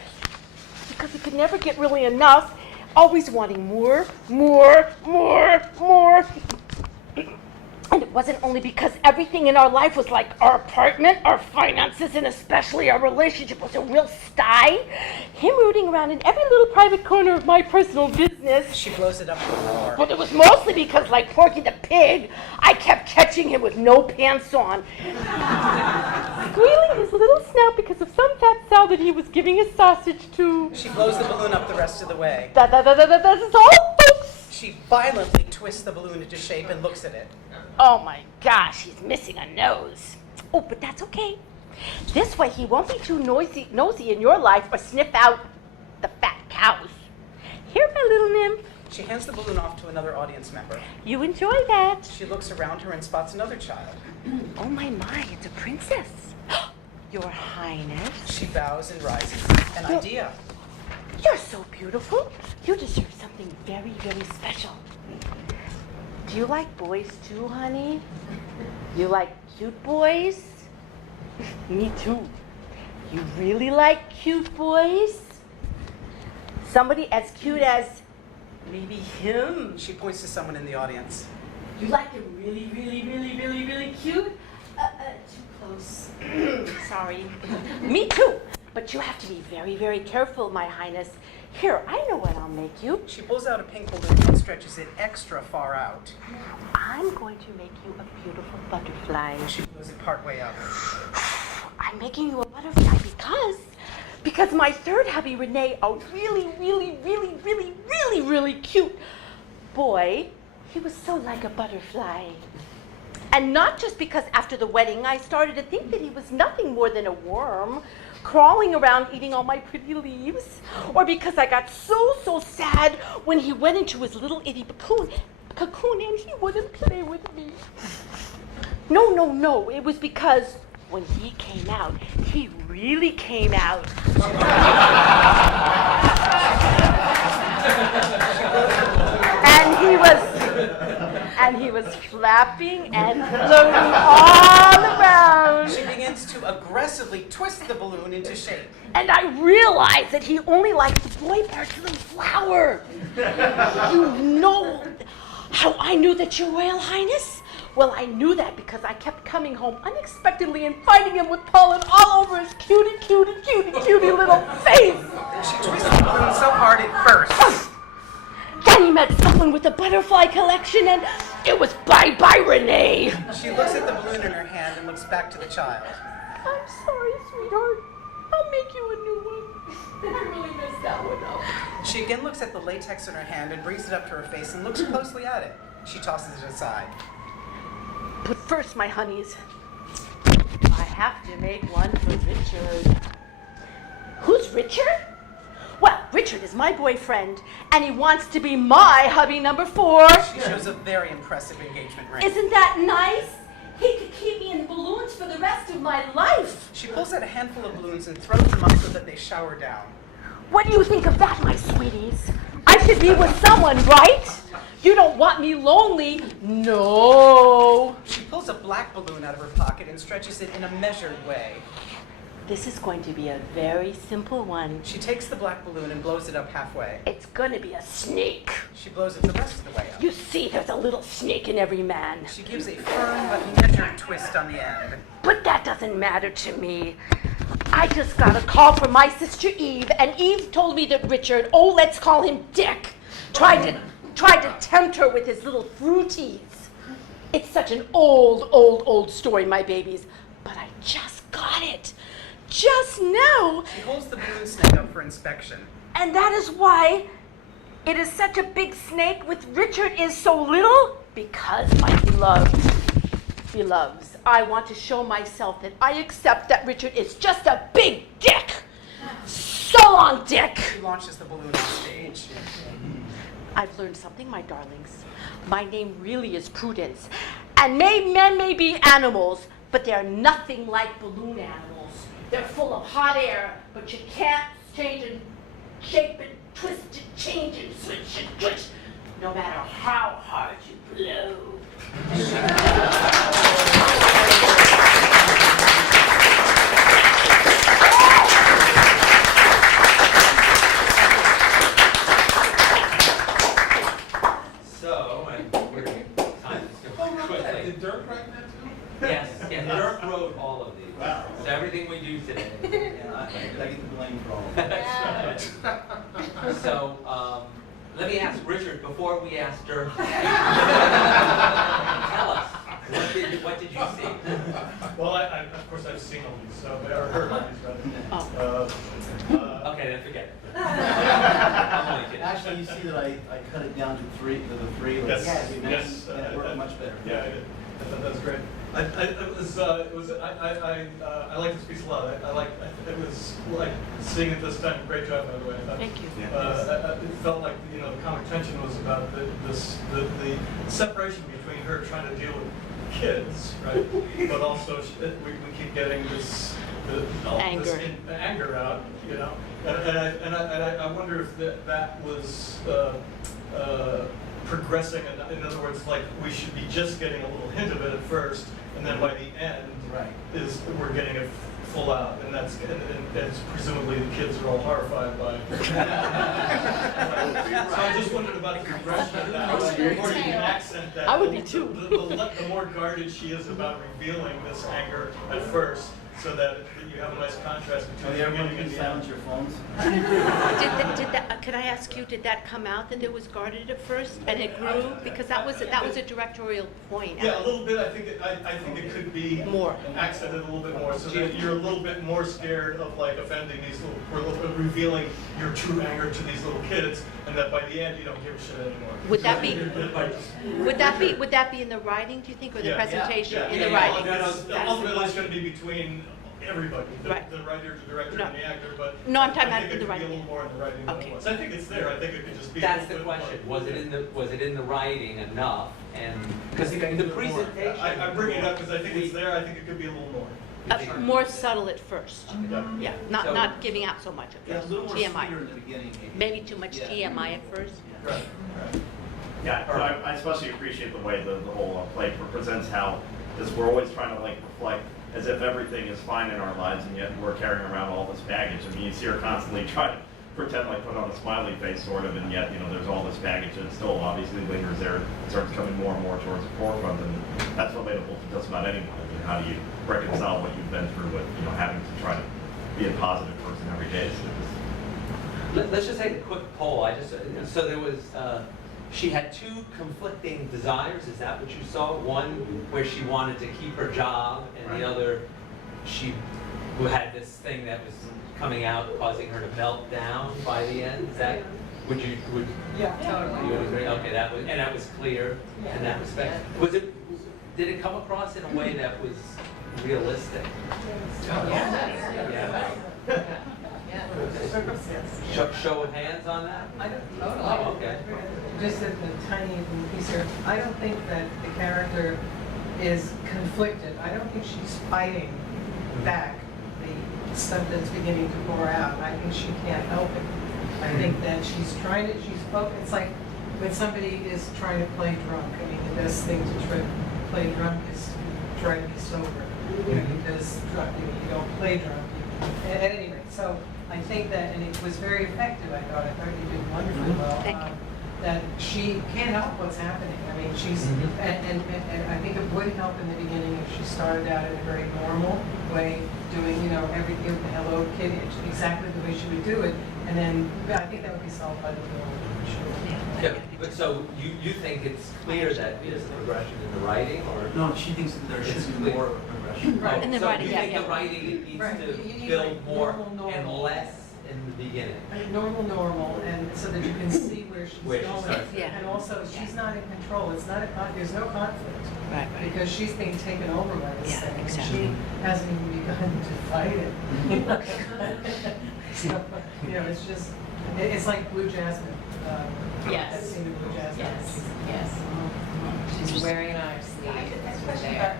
he could never get really enough, always wanting more. And it wasn't only because everything in our life was like our apartment, our finances, and especially our relationship was a real sty. Him rooting around in every little private corner of my personal business. She blows it up to the floor. But it was mostly because, like Porky the Pig, I kept catching him with no pants on. Squealing his little snout because of some fat sow that he was giving his sausage to. She blows the balloon up the rest of the way. That's all, folks. She violently twists the balloon into shape and looks at it. Oh my gosh, he's missing a nose. Oh, but that's okay. This way he won't be too nosy in your life or sniff out the fat cows. Here, my little nymph. She hands the balloon off to another audience member. You enjoy that. She looks around her and spots another child. Oh my, it's a princess. Your Highness. She bows and rises. An You're- idea. You're so beautiful. You deserve something very, very special. Do you like boys too, honey? You like cute boys? Me too. You really like cute boys? Somebody as cute as maybe him? She points to someone in the audience. You like him really, really, really, really, really cute? Too close. Sorry. Me too. But you have to be very, very careful, my Highness. Here, I know what I'll make you. She pulls out a pink balloon and stretches it extra far out. I'm going to make you a beautiful butterfly. She blows it partway up. I'm making you a butterfly because my third hubby, Renee, a really, really, really, really, really, really cute boy, he was so like a butterfly. And not just because after the wedding I started to think that he was nothing more than a worm crawling around eating all my pretty leaves, or because I got so sad when he went into his little itty cocoon and he wouldn't play with me. No, it was because when he came out, he really came out. And he was flapping and floating all around. She begins to aggressively twist the balloon into shape. And I realized that he only liked the boy parts of the flower. You know how I knew that, Your Royal Highness? Well, I knew that because I kept coming home unexpectedly and finding him with pollen all over his cutie little face. She twists the balloon so hard it bursts. Then he met someone with a butterfly collection, and it was bye-bye, Renee. She looks at the balloon in her hand and looks back to the child. I'm sorry, sweetheart. I'll make you a new one. I really messed that one up. She again looks at the latex in her hand and brings it up to her face and looks closely at it. She tosses it aside. But first, my honeys, I have to make one for Richard. Who's Richard? Well, Richard is my boyfriend, and he wants to be my hubby number 4. She shows a very impressive engagement ring. Isn't that nice? He could keep me in balloons for the rest of my life. She pulls out a handful of balloons and throws them up so that they shower down. What do you think of that, my sweeties? I should be with someone, right? You don't want me lonely. No. She pulls a black balloon out of her pocket and stretches it in a measured way. This is going to be a very simple one. She takes the black balloon and blows it up halfway. It's going to be a snake. She blows it the rest of the way up. You see, there's a little snake in every man. She gives a firm but measured twist on the end. But that doesn't matter to me. I just got a call from my sister Eve, and Eve told me that Richard, let's call him Dick, tried to tempt her with his little fruities. It's such an old story, my babies, but I just got it. Just now. She holds the balloon snake up for inspection. And that is why it is such a big snake with Richard is so little, because my beloveds, I want to show myself that I accept that Richard is just a big dick. So long, Dick. She launches the balloon on stage. I've learned something, my darlings. My name really is Prudence. And men may be animals, but they're nothing like balloon animals. They're full of hot air, but you can't change and shape and twist and change and switch and twitch, no matter how hard you blow. So, and we're time is going quickly. Did Dirk write that too? Yes, Dirk wrote all of these. Wow. So everything we do today. I get the blame for all of that. So, let me ask Richard before we ask Dirk. Tell us, what did you see? Well, of course I've seen all these, so or heard all these rather. Okay, then forget it. I'm only kidding. Actually, you see that I cut it down to the three. Like Yes, you mentioned, yes, and it worked much better. Yeah, I did. I thought that was great. I like this piece a lot. It was like seeing it this time. Great job, by the way. Thank you. It felt like, you know, the comic tension was about the separation between her trying to deal with kids, right? But also we keep getting this anger out, you know. And I wonder if that was progressing. In other words, like we should be just getting a little hint of it at first, and then by the end, we're getting it full out, and that's presumably the kids are all horrified by it. So I just wondered about the progression of that. Or you can accent that. I would be too. The more guarded she is about revealing this anger at first, so that you have a nice contrast between the beginning and the end. Your phones? Could I ask you, did that come out that it was guarded at first and it grew? Because that was a directorial point. Yeah, a little bit. I think it could be more accented a little bit more, so that you're a little bit more scared of like offending these revealing your true anger to these little kids, and that by the end you don't give a shit anymore. Would that be in the writing, do you think, or the presentation? In the writing. Ultimately, it's going to be between everybody, the writer, the director, and the actor. But no, I'm talking I about think the it could be a writing. little more in the writing than it was. I think it's there. I think it could just be. That's the question. Was it in the writing enough? And because in the presentation, I bring it up because I think it's there. I think it could be a little more. More subtle at first. Yeah, So- not giving out so much at Yeah, a first. little more TMI. sweeter in the beginning. Maybe too much TMI at first. Right. Yeah, I especially appreciate the way the whole play presents how, because we're always trying to like reflect as if everything is fine in our lives, and yet we're carrying around all this baggage. I mean, you see her constantly try to pretend like put on a smiley face, sort of, and yet, you know, there's all this baggage that still obviously lingers there. It starts coming more and more towards the forefront, and that's relatable to just about anyone. I mean, how do you reconcile what you've been through with, you know, having to try to be a positive person every day? let's just take a quick poll. So there was. She had two conflicting desires. Is that what you saw? One where she wanted to keep her job, and the other, she had this thing that was coming out, causing her to melt down by the end. Is that? Would Yeah, totally. you would agree? Okay, that was clear in that respect. Did it come across in a way that was realistic? Yeah. Show of hands on that? I don't, Oh, okay. just a tiny piece here. I don't think that the character is conflicted. I don't think she's fighting back the stuff that's beginning to pour out. I think she can't help it. I think that she's focused. It's like when somebody is trying to play drunk. I mean, the best thing to try to play drunk is to try to be sober. You know, because you don't play drunk. At any rate, so I think that, and it was very effective, I thought you did wonderfully well. That she can't help what's happening. I mean, she's, and I think it would help in the beginning if she started out in a very normal way, doing, you know, everything, hello kid, exactly the way she would do it, and then, I think that would be solved by the film, for sure. Yeah, but so you think it's clear that there's a progression in the writing, or? No, she thinks that there should be more of a progression. Oh, In the so writing, you think the writing needs You to need build like more normal. and less in the beginning? Normal, and so that you can see where she's Where she going. starts. Yeah. And also, she's not in control. It's not there's no conflict. Right. Because she's being taken over by this thing. Exactly. She hasn't even begun to fight it. So, you know, it's just, it's like Blue Jasmine. Yes. That scene of Blue Jasmine. Yes. She's wearing it on her sleeve. I had a question about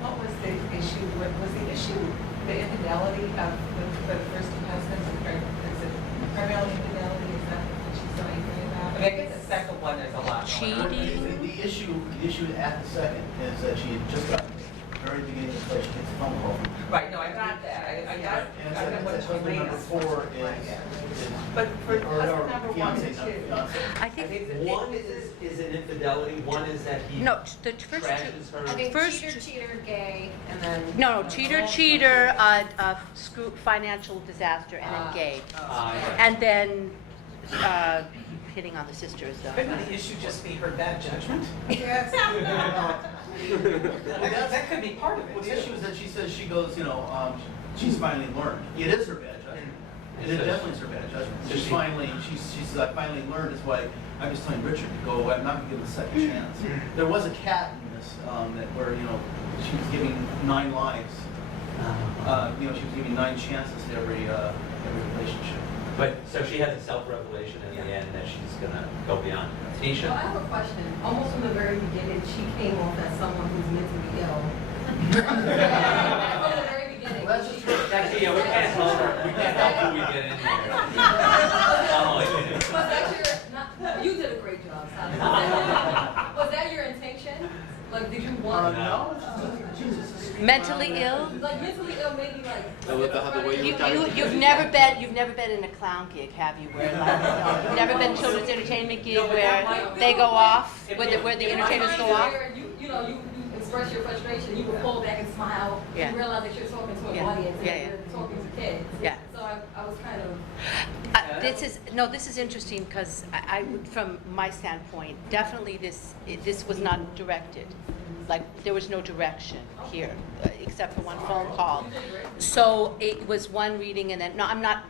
what was the issue? Was the issue the infidelity of the first two husbands? Is it primarily infidelity? Is that what she's so angry about? I mean, I guess the second one there's a lot going on. The issue at the second is that she had just got very beginning of the play, she gets a phone call. Right, no, I got that. I got what And husband number 4 But for or husband number 1 and fiancé, 2. fiancé. I think One is an infidelity, one is that he no, the first trashes her. I think First- cheater, gay, and then. no, cheater, financial disaster, and then gay, and then hitting on the sisters. Couldn't the issue just be her bad judgment? Yes. That could be part of it. Well, the issue is that she says, she goes, you know, she's finally learned. It is her bad judgment. It definitely is her bad judgment. She's finally, she's I finally learned is why I'm just telling Richard to go away. I'm not gonna give him a second chance. There was a cat in this, that where, you know, she was giving 9 lives. She was giving 9 chances to every relationship. But, so she has a self-revelation in the end that she's gonna go beyond. Tisha? So I have a question. Almost from the very beginning, she came off as someone who's mentally ill. From the very beginning. Yeah, we can't help who we get in here. Was that your, you did a great job, Sally. Was that your intention? Like, did you want to No. Mentally ill? Like, mentally ill, maybe like. You've never been in a clown gig, have you? Where like, you've never been children's entertainment gig where they go off, where the entertainers go off. You express your frustration. You would pull back and smile. Yeah. You realize that you're talking to an Yeah. audience Yeah, and yeah. you're talking to kids. Yeah. So I was kind of. This is interesting because I would, from my standpoint, definitely this was not directed. Like, there was no direction here, except for one phone call. So it was one reading and then, no, I'm not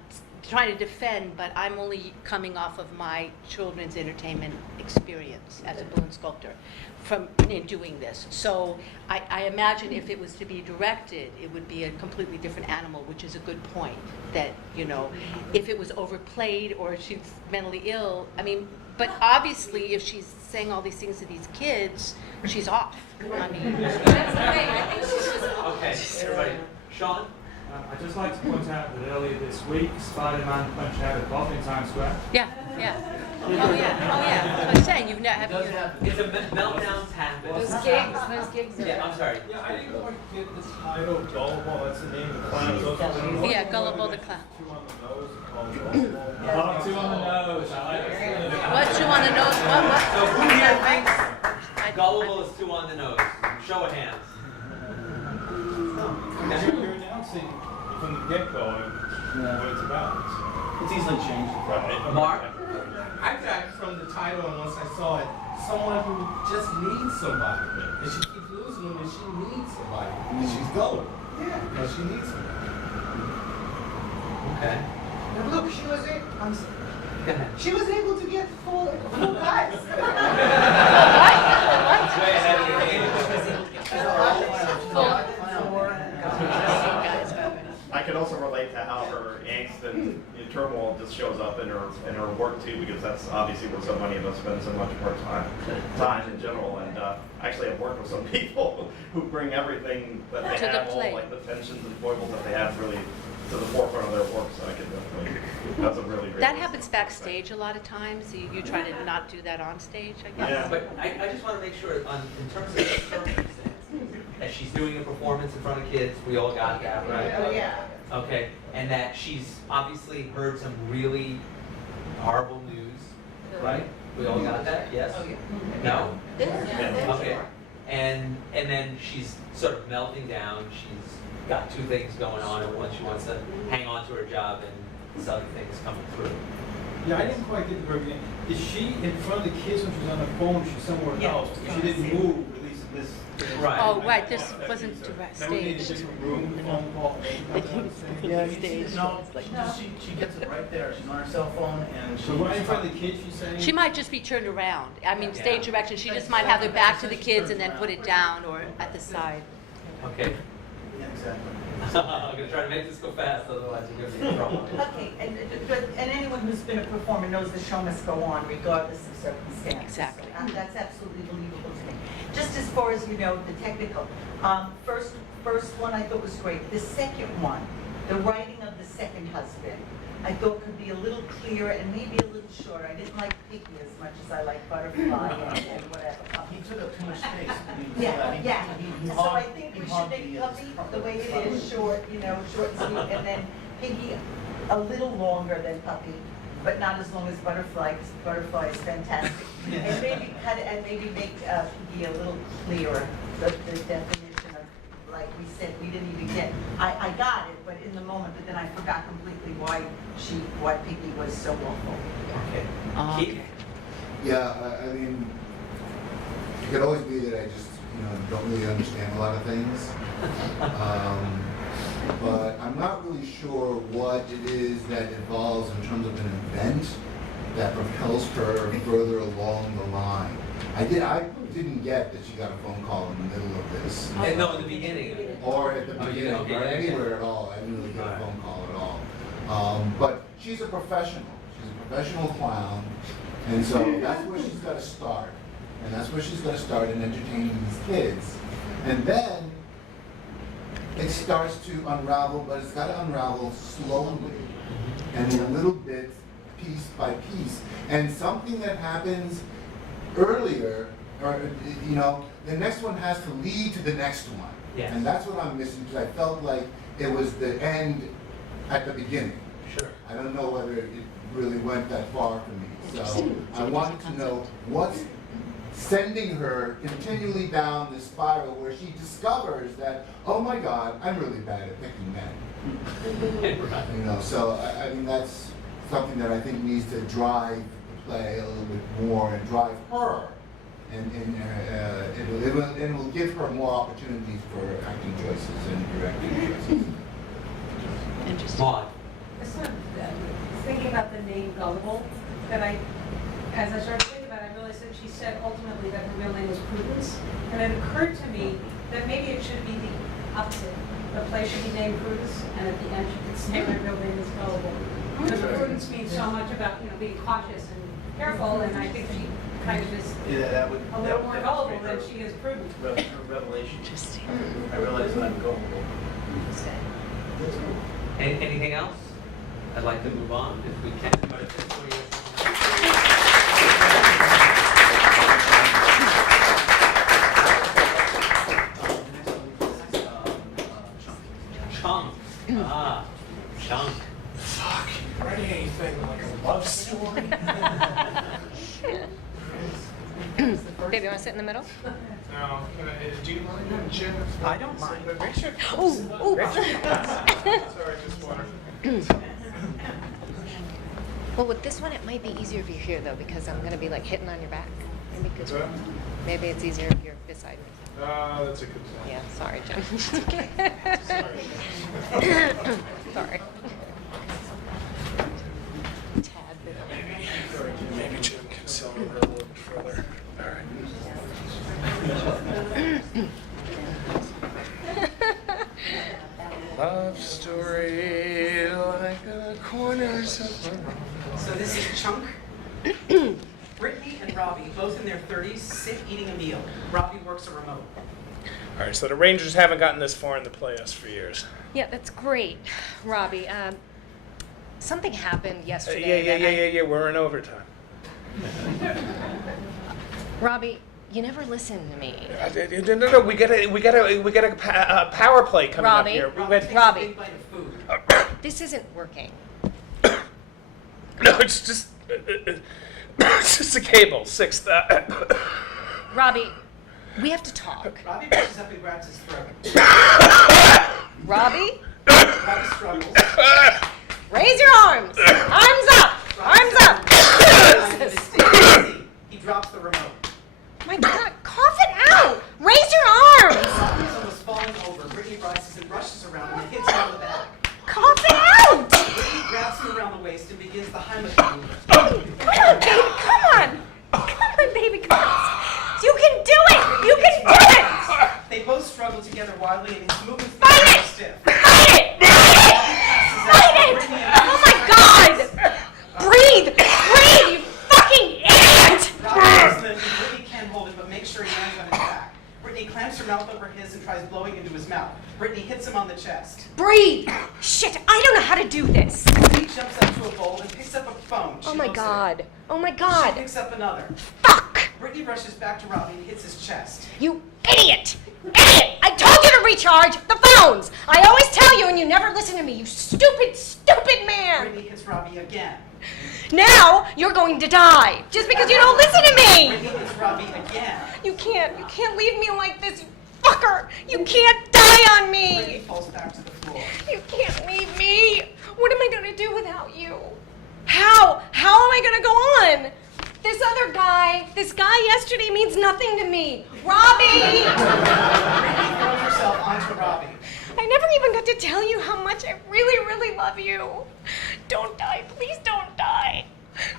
trying to defend, but I'm only coming off of my children's entertainment experience as a balloon sculptor in doing this. So I imagine if it was to be directed, it would be a completely different animal, which is a good point. That, if it was overplayed or if she's mentally ill, I mean, but obviously if she's saying all these things to these kids, she's off. I mean, That's the way. I think she's just. Okay, everybody. Sean? I'd just like to point out that earlier this week, Spider-Man punched out a cop in Times Square. yeah. Oh yeah. That's what I'm saying. You've never. It's a meltdowns happen. Those gigs. Yeah, I'm sorry. Yeah, I didn't quite get the title Gullible, that's the name of the clown. Yeah, Gullible the Clown. 2 on the nose, called Gullible. 2 on the nose. I like it. What, 2 on the nose? What? So who here thinks Gullible is 2 on the nose? Show of hands. You're announcing from the get-go what it's about. It's easily changed. Right. Mark? I got from the title, and once I saw it, someone who just needs somebody. And she keeps losing them, and she needs somebody. And she's gullible. Yeah, because she needs somebody. Okay. But look, she was able, Go ahead. she was able to get full guys. Way ahead of your game. I could also relate to how her angst and turmoil just shows up in her work too, because that's obviously where so many of us spend so much more time in general. And actually, I've worked with some people who bring everything that they have, all like the tensions and foibles that they have, really to the forefront of their work. So I could definitely, that's a really great. That happens backstage a lot of times. You try to not do that on stage, I guess. Yeah. But I just want to make sure, in terms of the circumstances, that she's doing a performance in front of kids, we all got that, right? Oh, yeah. Okay, and that she's obviously heard some really horrible news, right? We all got that, yes? Oh, yeah. No? Yeah. Okay, and then she's sort of melting down, she's got 2 things going on at once, she wants to hang on to her job and this other thing's coming through. Yeah, I didn't quite get the very beginning. Is she in front of the kids when she's on the phone, she's somewhere Yeah. else? She didn't move, at least in this. Right. Oh, right, this wasn't direct That would be in a stage. different room, the phone call. Yeah, Stage. no, she gets it right there. She's on her cell phone and she. So right in front of the kids, she's saying? She might just be turned around. I mean, stage direction, she just might have her back to the kids and then put it down or at the side. Okay. Yeah, exactly. I'm gonna try to make this go fast, otherwise you're gonna be in trouble. Okay, and anyone who's been a performer knows the show must go on regardless of circumstances. Exactly. That's absolutely believable to me. Just as far as, the technical, first one I thought was great. The second one, the writing of the second husband, I thought could be a little clearer and maybe a little shorter. I didn't like Piggy as much as I like Butterfly and whatever. He took up too much space. Yeah. He So I hogged- think he we should hogged make the, Puppy the way it is, short, short and sweet, and then Piggy a little longer than Puppy, but not as long as Butterfly, because Butterfly is fantastic. And maybe cut it, and maybe make Piggy a little clearer, the definition of, like we said, we didn't even get, I got it, but in the moment, but then I forgot completely why Piggy was so awful. Okay. Keith? Yeah, I mean, it could always be that I just, don't really understand a lot of things. But I'm not really sure what it is that involves in terms of an event that propels her further along the line. I didn't get that she got a phone call in the middle of this. And no, in the beginning. Or at the Oh, beginning, okay, or yeah, anywhere yeah. at all. I didn't really get a phone call at all. But she's a professional. She's a professional clown. And so that's where she's got to start. And that's where she's got to start in entertaining these kids. And then it starts to unravel, but it's got to unravel slowly and in little bits, piece by piece. And something that happens earlier, or the next one has to lead to the next one. Yes. And that's what I'm missing, because I felt like it was the end at the beginning. Sure. I don't know whether it really went that far for me. So I wanted to know what's sending her continually down this spiral where she discovers that, oh my God, I'm really bad at picking men. So I mean, that's something that I think needs to drive the play a little bit more and drive her. And it will give her more opportunities for acting choices and directing choices. Interesting. Maud. Thinking about the name Gullible, that as I started thinking about it, I realized that she said ultimately that her real name was Prudence. And it occurred to me that maybe it should be the opposite. The play should be named Prudence, and at the end she could say my real name is Gullible. Because prudence means so much about being cautious and careful, and I think she kind of is that would a little more gullible than she is prudent. Her revelation. Interesting. I realize that I'm gullible. Anything else? I'd like to move on if we can. But if it's 20 years Chunk. Chunk. Fuck, you ready anything like a love story? Baby, you want to sit in the middle? No, do you mind, Jim? I don't mind. Make sure. Ooh. Sorry, just water. Well, with this one, it might be easier if you're here, though, because I'm going to be, like, hitting on your back. Maybe it's easier if you're beside me. That's a good point. Yeah, sorry, Jim. Sorry. Tad bit. Maybe Jim can sell me a little bit further. All right. Love story like a corner. So this is Chunk. Brittany and Robbie, both in their 30s, sit eating a meal. Robbie works a remote. All right, so the Rangers haven't gotten this far in the playoffs for years. Yeah, that's great, Robbie. Something happened yesterday. Yeah. We're in overtime. Robbie, you never listen to me. No. We got a power play coming up here. Robbie, this isn't working. No, it's just a cable. Sixth. Robbie, we have to talk. Robbie reaches up and grabs his throat. Robbie? Robbie struggles. Raise your arms. Arms up. Arms up. He drops the remote. My God, cough it out. Raise your arms. Robbie's almost falling over. Brittany rises and rushes around and hits him on the back. Cough it out. Brittany grabs him around the waist and begins the Heimlich maneuver. Come on, baby. Come on. Come on, baby. Come on. You can do it. You can do it. They both struggle together wildly and his movements Fight become it. stiff. Fight it. Fight it. Oh my God. Breathe. Breathe, you fucking idiot. Robbie pulls them and Brittany can't hold it but makes sure he lands on his back. Brittany clamps her mouth over his and tries blowing into his mouth. Brittany hits him on the chest. Breathe. Shit, I don't know how to do this. Brittany jumps up to a bowl and picks up a phone. Oh my God. Oh my God. She picks up another. Fuck. Brittany rushes back to Robbie and hits his chest. You idiot. Idiot. I told you to recharge the phones. I always tell you and you never listen to me, you stupid, stupid man. Brittany hits Robbie again. Now you're going to die just because you don't listen to me. Brittany hits Robbie again. You can't leave me like this, you fucker. You can't die on me. Brittany falls back to the floor. You can't leave me. What am I going to do without you? How am I going to go on? This guy yesterday means nothing to me. Robbie! Brittany throws herself onto Robbie. I never even got to tell you how much I really, really love you. Don't die. Please don't die.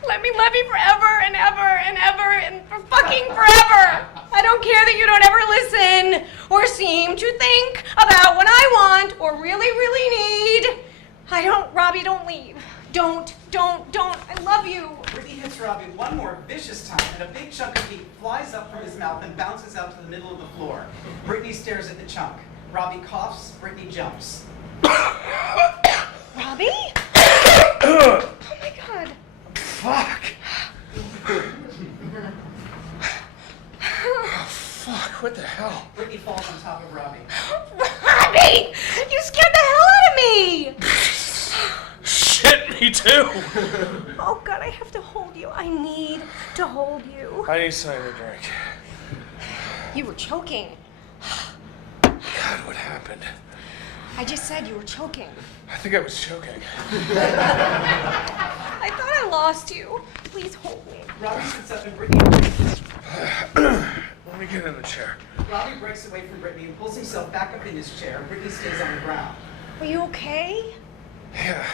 Let me love you forever and ever and ever and for fucking forever. I I don't care that you don't ever listen or seem to think about what I want or really need. Robbie, don't leave. Don't. I love you. Brittany hits Robbie one more vicious time, and a big chunk of meat flies up from his mouth and bounces out to the middle of the floor. Brittany stares at the chunk. Robbie coughs, Brittany jumps. Robbie? Oh my God. Fuck. Oh, fuck, what the hell? Brittany falls on top of Robbie. Robbie! You scared the hell out of me! Shit, me too. Oh God, I have to hold you. I need to hold you. I need something to drink. You were choking. God, what happened? I just said you were choking. I think I was choking. I thought I lost you. Please hold me. Robbie sits up and Brittany Let me get in the chair. Robbie breaks away from Brittany and pulls himself back up in his chair. Brittany stays on the ground. Are you okay? Yeah,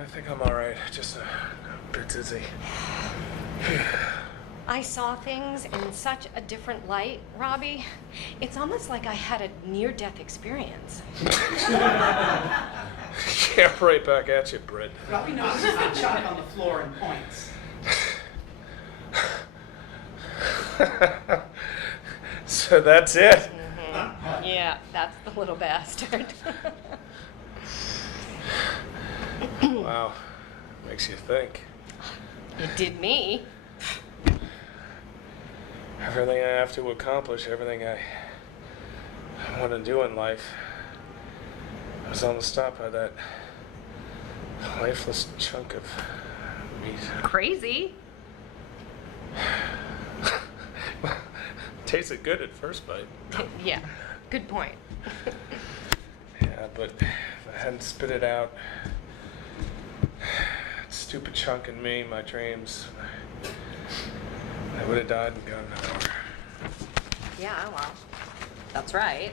I think I'm all right. Just a bit dizzy. I saw things in such a different light, Robbie. It's almost like I had a near-death experience. Yeah, right back at you, Britt. Robbie notices the chunk on the floor and points. So that's it? Mm-hmm. Yeah, that's the little bastard. Wow, makes you think. It did me. Everything I have to accomplish, everything I want to do in life, I was almost stopped by that lifeless chunk of meat. Crazy. Tasted good at first bite. Yeah, good point. Yeah, but if I hadn't spit it out, that stupid chunk in me, my dreams, I would have died and gone nowhere. Yeah, well, that's right.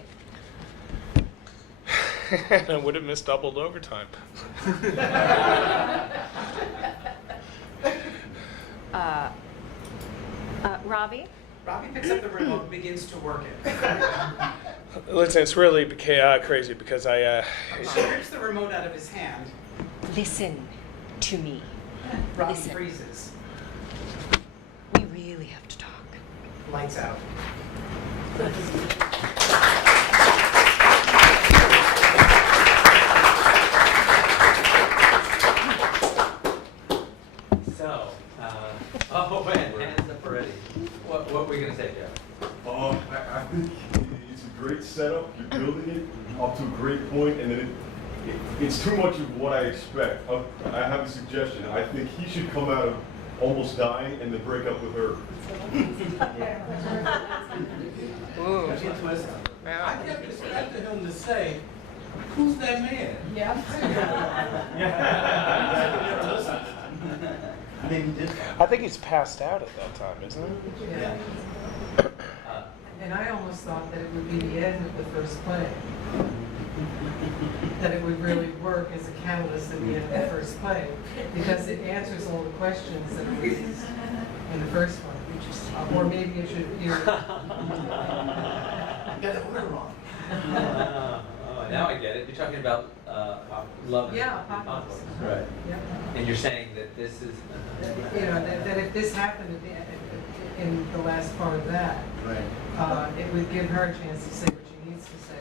And I would have missed doubled overtime. Robbie? Robbie picks up the remote and begins to work it. Listen, it's really crazy because I She rips the remote out of his hand. Listen to me. Robbie Listen. freezes. We really have to talk. Lights out. So, oh, man, hands up already. What were you gonna say, Jeff? I think it's a great setup. You're building it up to a great point, and then it's too much of what I expect. I have a suggestion. I think he should come out of almost dying and then break up with her. Ooh. I kept expecting him to say, "Who's that man?" Yeah. Maybe he did. I think he's passed out at that time, isn't he? Yeah. And I almost thought that it would be the end of the first play. That it would really work as a catalyst at the end of the first play, because it answers all the questions that were in the first one. Or maybe it should appear. You got the order wrong. Now I get it. You're talking about love. Yeah, apocalypse. Right. Yep. And you're saying that this is. You know, that if this happened at the end, in the last part of that, Right. it would give her a chance to say what she needs to say.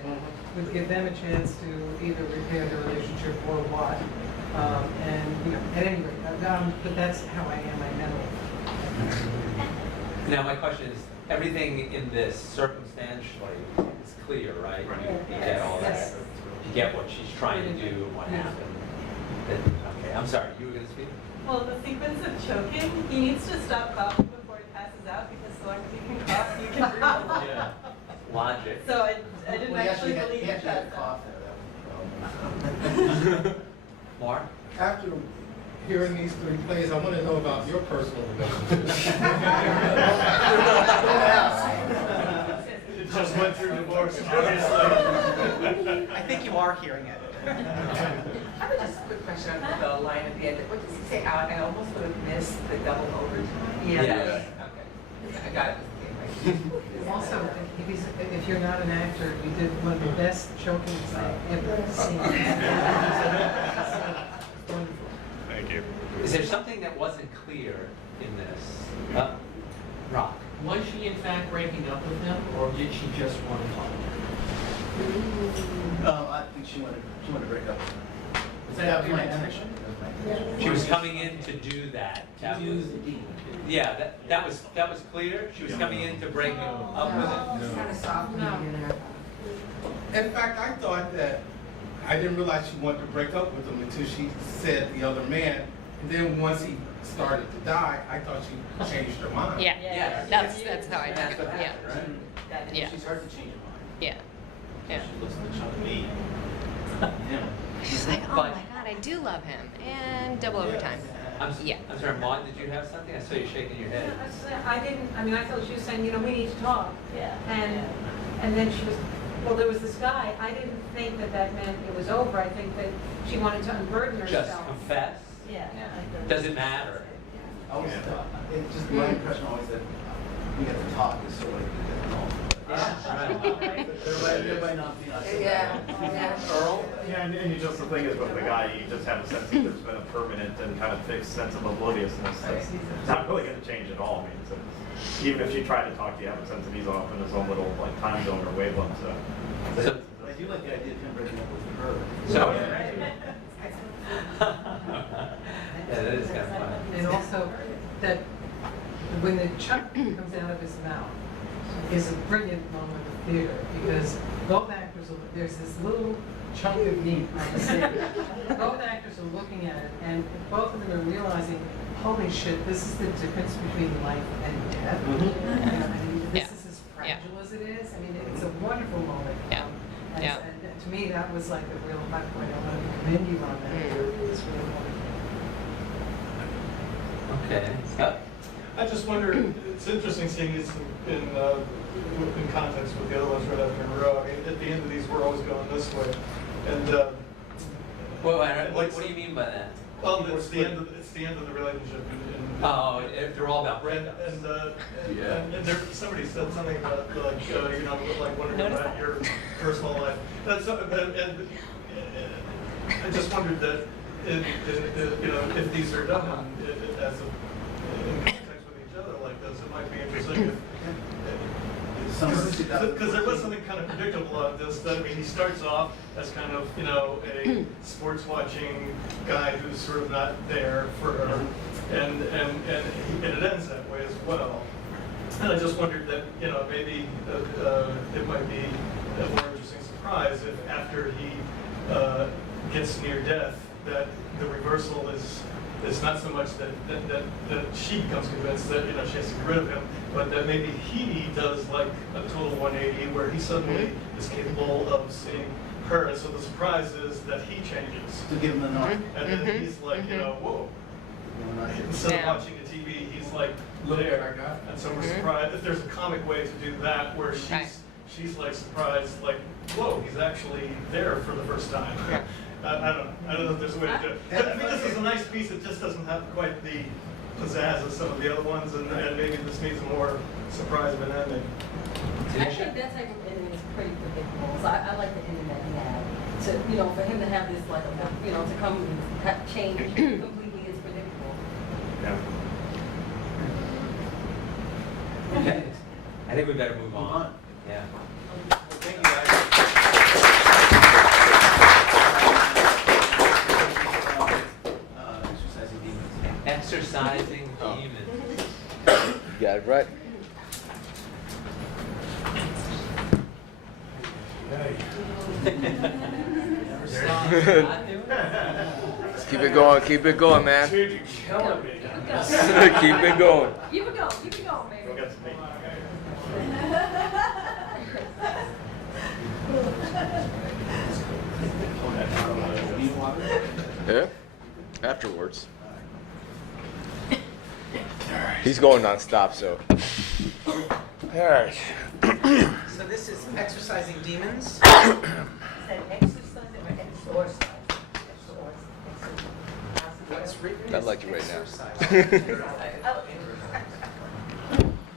Would give them a chance to either repair the relationship or what. And, you know, at any rate, but that's how I am, I'm mental. Now my question is, everything in this circumstantially is clear, right? You get all that. You get what she's trying to do and what happened. Okay, I'm sorry. You were going to speak? Well, the sequence of choking, he needs to stop coughing before he passes out, because so long as you can cough, you can breathe. Yeah. Logic. So I didn't actually believe he that. actually had a cough there. Mark? After hearing these three plays, I want to know about your personal relationship. It just went through divorce, obviously. I think you are hearing it. I have just a quick question on the line at the end. What does he say? I almost would have missed the double overtime. Yeah. Okay. I got it. Also, if you're not an actor, you did one of the best chokings I've ever seen. Wonderful. Thank you. Is there something that wasn't clear in this? Rock. Was she in fact breaking up with him, or did she just want to talk? I think she wanted to break up with him. Is That was my intention. She was coming in to do that. That was, yeah, that was clear. She was coming in to break up with him. Kind of soft millionaire. In fact, I thought that, I didn't realize she wanted to break up with him until she said the other man. And then once he started to die, I thought she changed her mind. Yeah, Yeah. that's how I That's what yeah. happened, right? Yeah. She's hard to change her mind. Yeah. Yeah. She looks like a chunk of meat. Yeah. She's like, oh But- my god, I do love him. And double overtime. I'm Yeah. sorry, Maud, did you have something? I saw you shaking your head. I didn't, I mean, I thought she was saying, you know, we need to talk. Yeah. And then she was, well, there was this guy, I didn't think that that meant it was over. I think that she wanted to unburden herself. Just confess? Yeah. Does it matter? Always, it's just my impression always that we have to talk is sort of like difficult. There might not be like. Earl? Yeah, and you just, the thing is with the guy, you just have a sense that there's been a permanent and kind of fixed sense of obliviousness that's not really going to change at all. I mean, even if you try to talk, you have a sense that he's off in his own little like time zone or wavelength. So I do like the idea of him breaking up with her. So, yeah, that is kind of fun. And also, that when the chunk comes out of his mouth is a brilliant moment of theater, because both actors, there's this little chunk of meat on the stage. Both actors are looking at it, and both of them are realizing, holy shit, this is the difference between life and death. I mean, this is as fragile as it is. I mean, it's a wonderful moment. Yeah. And to me, that was like a real high point. I want to commend you on that. It's really wonderful. Okay. I just wonder, it's interesting seeing this in context with the other ones right after in a row. I mean, at the end of these, we're always going this way. And, what do you mean by that? well, it's the end of the relationship. Oh, they're all about breakups. And there, somebody said something about like, you know, like wondering about your personal life. And I just wondered that, you know, if these are done as in context with each other like this, it might be interesting if. Because there was something kind of predictable on this. That, I mean, he starts off as kind of, you know, a sports watching guy who's sort of not there for her, and it ends that way as well. And I just wondered that, you know, maybe it might be a more interesting surprise if after he gets near death, that the reversal is not so much that she becomes convinced that, you know, she has to get rid of him, but that maybe he does like a total 180 where he suddenly is capable of seeing her. And so the surprise is that he changes. To give him the nod. And then he's like, you know, whoa. Instead of watching the TV, he's like, there. And so we're surprised. If there's a comic way to do that where she's like surprised, like, whoa, he's actually there for the first time. I don't know if there's a way to do it. But I think this is a nice piece. It just doesn't have quite the pizzazz of some of the other ones, and maybe this needs a more surprise of an ending. I think that type of ending is pretty predictable. So I like the ending that he had. To, you know, for him to have this, like, you know, to come and change completely is predictable. Yeah. Okay. I think we better move on. Yeah. Thank you, guys. Exercising demons. You got it right. Keep it going, man. Dude, you're killing me. Keep it going. Keep it going, baby. Go get some meat. Yeah. Afterwards. He's going non-stop, so. All right. So this is exercising demons. Is that exercise or exorcise? What's written I is like you right now. exercise.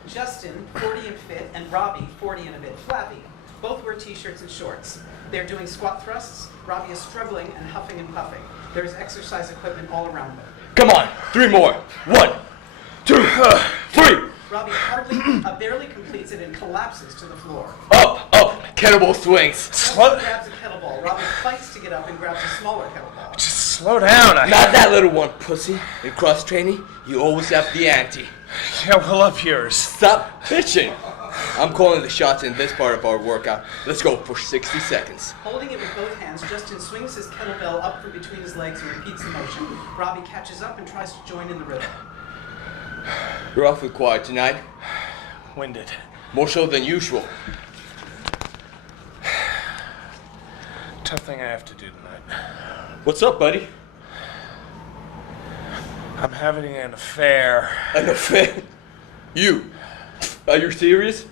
Justin, 40 and fit, and Robbie, 40 and a bit flabby. Both wear t-shirts and shorts. They're doing squat thrusts. Robbie is struggling and huffing and puffing. There's exercise equipment all around them. Come on, 3 more. 1, 2, 3. Robbie barely completes it and collapses to the floor. Up, kettlebell swings. Justin grabs a kettlebell. Robbie fights to get up and grabs a smaller kettlebell. Just slow down. Not that little one, pussy. In cross training, you always have the ante. Yeah, well, up yours. Stop bitching. I'm calling the shots in this part of our workout. Let's go for 60 seconds. Holding it with both hands, Justin swings his kettlebell up from between his legs and repeats the motion. Robbie catches up and tries to join in the rhythm. You're awfully quiet tonight. Winded. More so than usual. Tough thing I have to do tonight. What's up, buddy? I'm having an affair. An affair? You? Are you serious?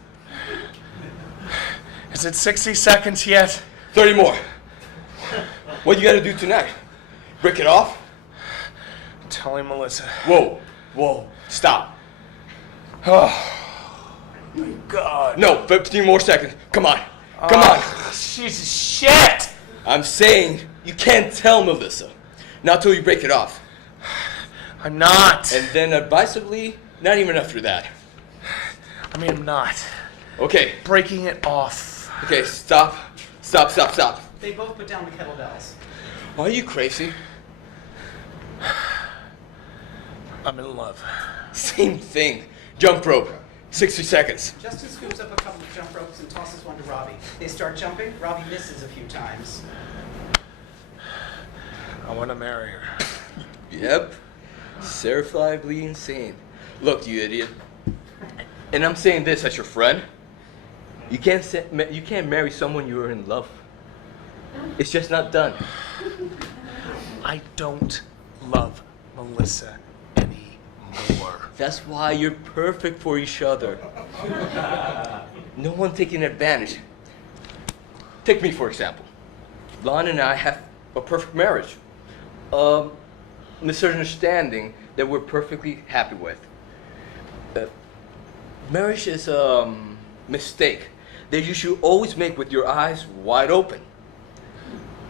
Is it 60 seconds yet? 30 more. What you gotta do tonight? Break it off? Telling Melissa. Whoa, stop. Oh, my God. No, 15 more seconds. Come on. Come on. Jesus, shit! I'm saying you can't tell Melissa. Not till you break it off. I'm not. And then advisably, not even after that. I mean, I'm not. Okay. Breaking it off. Okay, stop. They both put down the kettlebells. Are you crazy? I'm in love. Same thing. Jump rope. 60 seconds. Justin scoops up a couple of jump ropes and tosses one to Robbie. They start jumping. Robbie misses a few times. I want to marry her. Yep. Certifiably insane. Look, you idiot. And I'm saying this as your friend. You can't marry someone you're in love with. It's just not done. I don't love Melissa anymore. That's why you're perfect for each other. No one taking advantage. Take me for example. Lon and I have a perfect marriage. Misunderstanding that we're perfectly happy with. Marriage is a mistake that you should always make with your eyes wide open.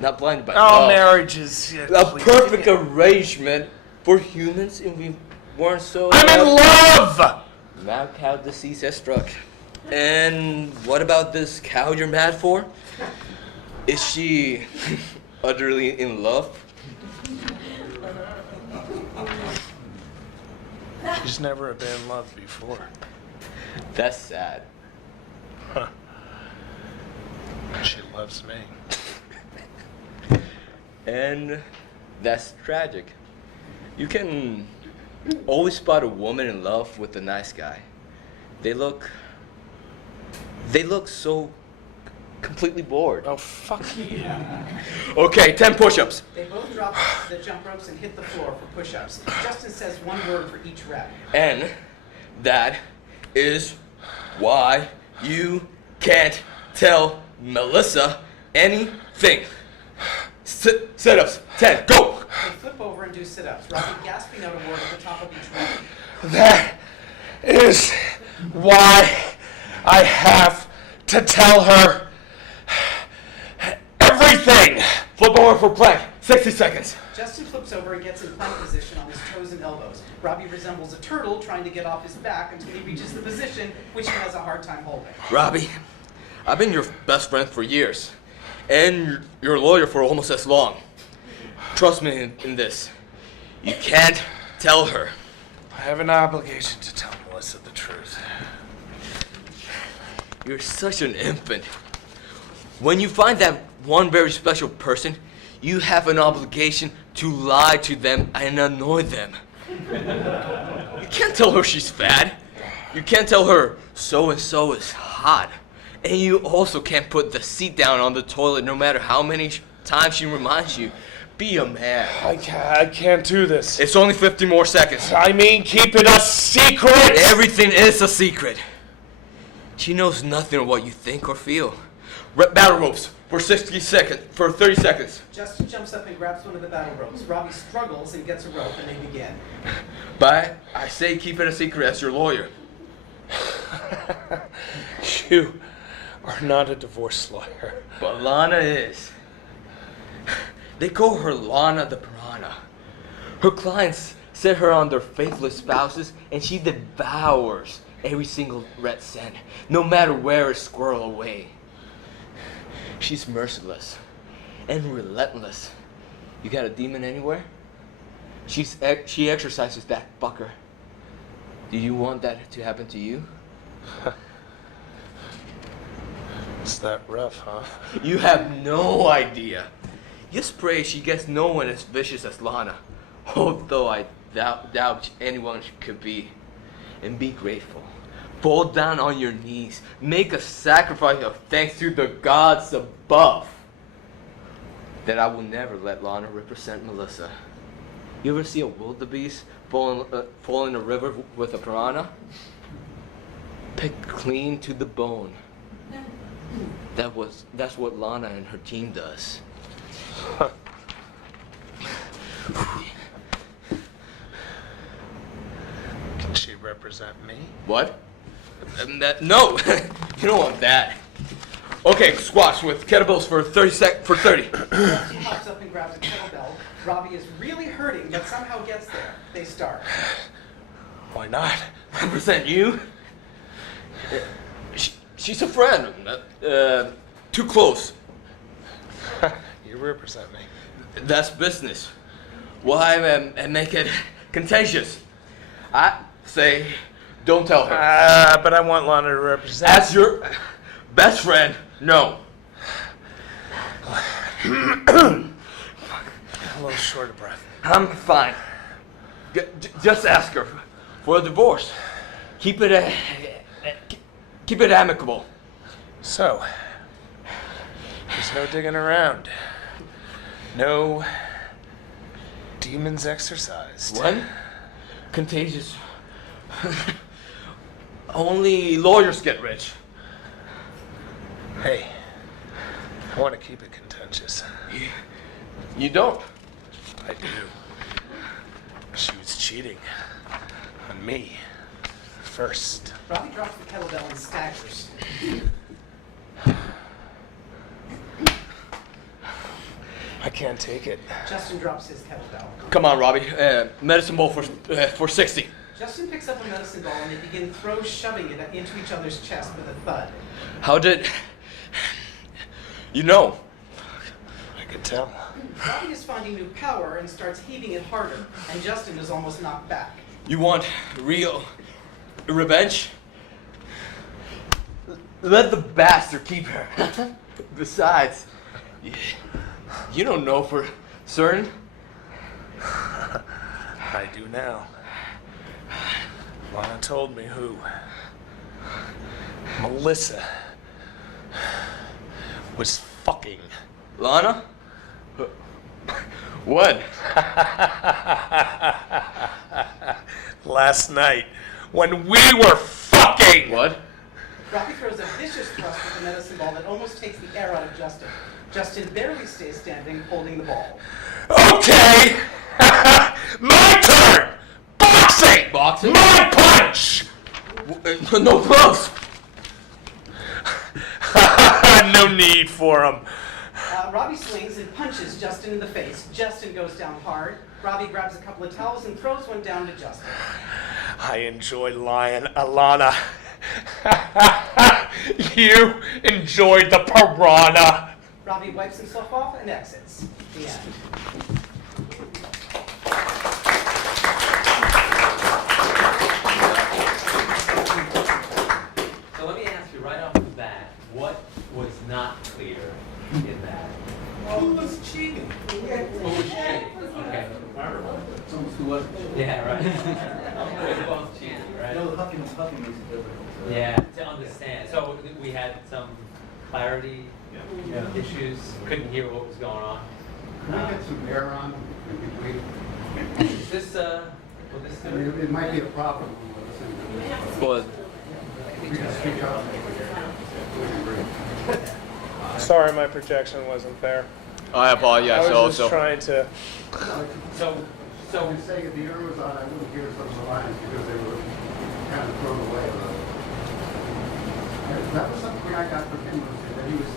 Not blinded by love. Marriage is... A perfect arrangement for humans, and we weren't so... I'm in love! Mad cow disease has struck. And what about this cow you're mad for? Is she utterly in love? She's never been in love before. That's sad. Huh. She loves me. And that's tragic. You can always spot a woman in love with a nice guy. They look so completely bored. Oh, fuck you. Okay, 10 push-ups. They both drop the jump ropes and hit the floor for push-ups. Justin says one word for each rep. And that is why you can't tell Melissa anything. Sit-ups, 10, go! They flip over and do sit-ups, Robbie gasping out a word at the top of each rep. That is why I have to tell her everything. Flip over for plank, 60 seconds. Justin flips over and gets in plank position on his toes and elbows. Robbie resembles a turtle trying to get off his back until he reaches the position which he has a hard time holding. Robbie, I've been your best friend for years, and your lawyer for almost as long. Trust me in this. You can't tell her. I have an obligation to tell Melissa the truth. You're such an infant. When you find that one very special person, you have an obligation to lie to them and annoy them. You can't tell her she's fat. You can't tell her so-and-so is hot. And you also can't put the seat down on the toilet no matter how many times she reminds you. Be a man. I can't do this. It's only 50 more seconds. I mean, keep it a secret! Everything is a secret. She knows nothing of what you think or feel. Battle ropes for 30 seconds. Justin jumps up and grabs one of the battle ropes. Robbie struggles and gets a rope, and they begin. But I say keep it a secret as your lawyer. You are not a divorce lawyer. But Lana is. They call her Lana the Piranha. Her clients set her on their faithless spouses, and she devours every single red cent, no matter where it's squirrel away. She's merciless and relentless. You got a demon anywhere? She exercises that fucker. Do you want that to happen to you? Is that rough, huh? You have no idea. Just pray she gets no one as vicious as Lana, although I doubt anyone could be. And be grateful. Fall down on your knees. Make a sacrifice of thanks to the gods above that I will never let Lana represent Melissa. You ever see a wildebeest fall in a river with a piranha? Picked clean to the bone. That's what Lana and her team does. Can she represent me? What? No, you don't want that. Okay, squash with kettlebells for 30 for 30. He hops up and grabs a kettlebell. Robbie is really hurting, but somehow gets there. They start. Why not? Represent you? She's a friend. Too close. You represent me. That's business. Why make it contagious? I say, don't tell her. But I want Lana to represent. As your best friend, no. A little short of breath. I'm fine. Just ask her for a divorce. Keep it amicable. So, there's no digging around. No demons exercised. What? Contagious. Only lawyers get rich. Hey, I want to keep it contentious. You don't. I do. She was cheating on me first. Robbie drops the kettlebell and staggers. I can't take it. Justin drops his kettlebell. Come on, Robbie. Medicine ball for 60. Justin picks up a medicine ball and they begin shoving it into each other's chest with a thud. How did you know? I could tell. Robbie is finding new power and starts heaving it harder, and Justin is almost knocked back. You want real revenge? Let the bastard keep her. Besides, you don't know for certain. I do now. Lana told me who. Melissa was fucking. Lana? When? Last night, when we were fucking! What? Robbie throws a vicious thrust with the medicine ball that almost takes the air out of Justin. Justin barely stays standing, holding the ball. Okay! My turn! Boxing! Boxing? My punch! No gloves! No need for them. Robbie swings and punches Justin in the face. Justin goes down hard. Robbie grabs a couple of towels and throws one down to Justin. I enjoy lying, Alana. You enjoyed the piranha. Robbie wipes himself off and exits. The end. So let me ask you right off the bat, what was not clear in that? Who was cheating? Who was cheating? Okay. Who was? Yeah, right. They both cheated, right? No, the huffing makes it difficult. Yeah, to understand. So we had some clarity issues, couldn't hear what was going on. Can we get some air on in between? Is this, will this I mean, it might be a problem. Well, We can speak up. Sorry, my projection wasn't there. I apologize I was just also. trying to. So you're saying if the air was on, I wouldn't hear some of the lines because they were kind of thrown away. That was something I got from him, was that he was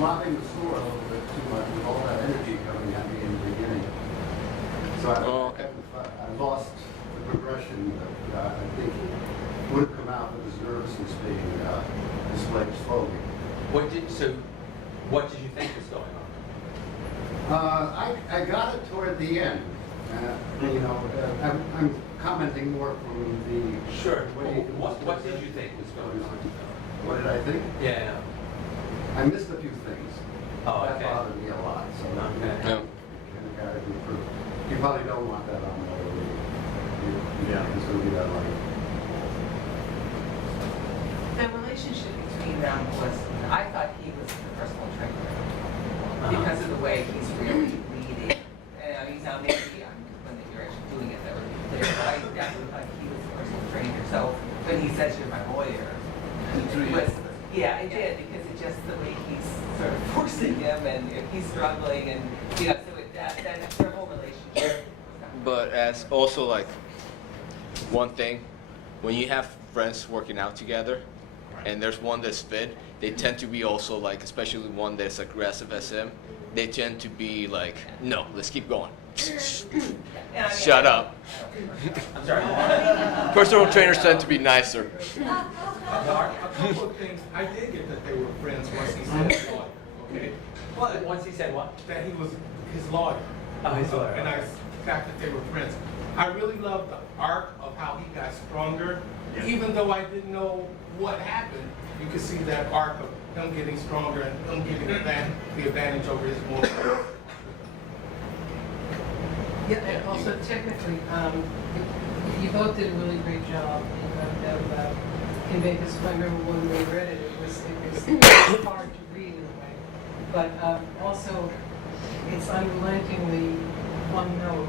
loving the store a little bit too much with all that energy coming at me in the beginning. So I lost the progression that I think would have come out of his nervousness being displayed slowly. What did you think was going on? I got it toward the end. You know, I'm commenting more from the... Sure. What did you think was going on? What did I think? Yeah. I missed a few things. Oh, that okay. bothered me a lot. So Okay. kind of got to improve. You probably don't want that on the yeah. It's going to be that light. The relationship between them was, I thought he was the personal trainer because of the way he's really leading. He's not maybe when you're actually doing it, that would be clear, but I definitely thought he was the personal trainer. So when he says you're my lawyer, it was, yeah, it did, because it's just the way he's sort of forcing him, and if he's struggling, and so that their whole relationship. But as also like one thing, when you have friends working out together, and there's one that's fit, they tend to be also like, especially one that's aggressive as him, they tend to be like, no, let's keep going. Shut up. I'm sorry. Personal trainers tend to be nicer. A couple of things, I did get that they were friends once he said lawyer, okay? But Once he said what? that he was his lawyer. Oh, his lawyer. And I got that they were friends. I really loved the arc of how he got stronger. Even though I didn't know what happened, you could see that arc of him getting stronger and him getting the advantage over his woman. Yeah, and also technically, you both did a really great job of conveying this. I remember when we read it, it was hard to read in a way. But also, it's unrelentingly one note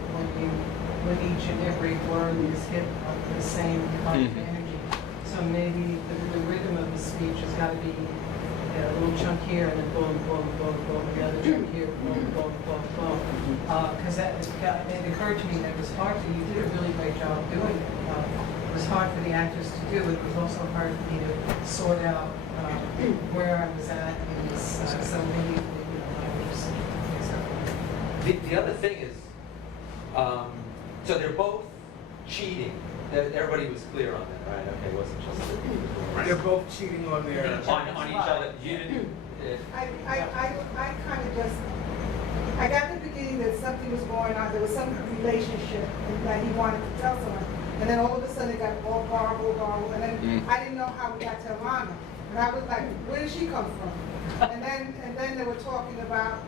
when each and every word is hit with the same kind of energy. So maybe the rhythm of the speech has got to be a little chunk here, and then boom, boom, boom, boom, another chunk here, boom, boom, boom, boom. Because it occurred to me that it was hard for you. You did a really great job doing it. It was hard for the actors to do. It was also hard for me to sort out where I was at in this. So maybe I was. The other thing is, so they're both cheating. Everybody was clear on that, right? Okay, it wasn't just They're both cheating on their... on each other. You didn't. I kind of just, I got the beginning that something was going on. There was some relationship that he wanted to tell someone. And then all of a sudden it got all garbled. And then I didn't know how we got to Alana. And I was like, where did she come from? And then they were talking about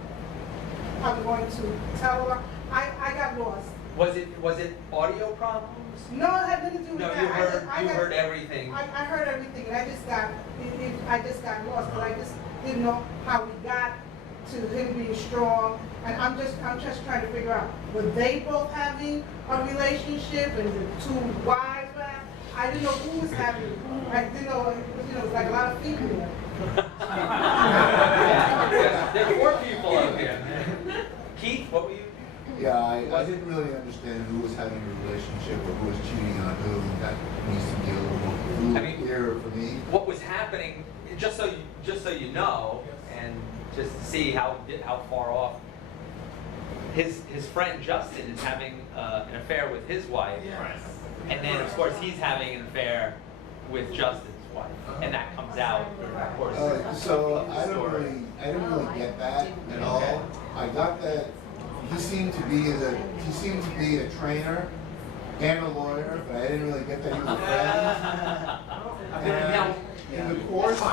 how we're going to tell her. I got lost. Was it audio problems? No, it had nothing to do with No, that. you heard everything. I heard everything, and I just got lost, but I just didn't know how we got to him being strong. And I'm just trying to figure out, were they both having a relationship, and the two wives were? I didn't know who was having it. I didn't know, it was like a lot of people there. There are 4 people out there. Keith, what were you? Yeah, I didn't really understand who was having a relationship or who was cheating on who. That needs to be a little clearer for me. What was happening? Just so you know, and just to see how far off. His friend Justin is having an affair with his wife, and then of course he's having an affair with Justin's wife, and that comes out, of course. So I didn't really get that at all. I got that. He seemed to be a trainer and a lawyer, but I didn't really get that he was a friend. And in the course of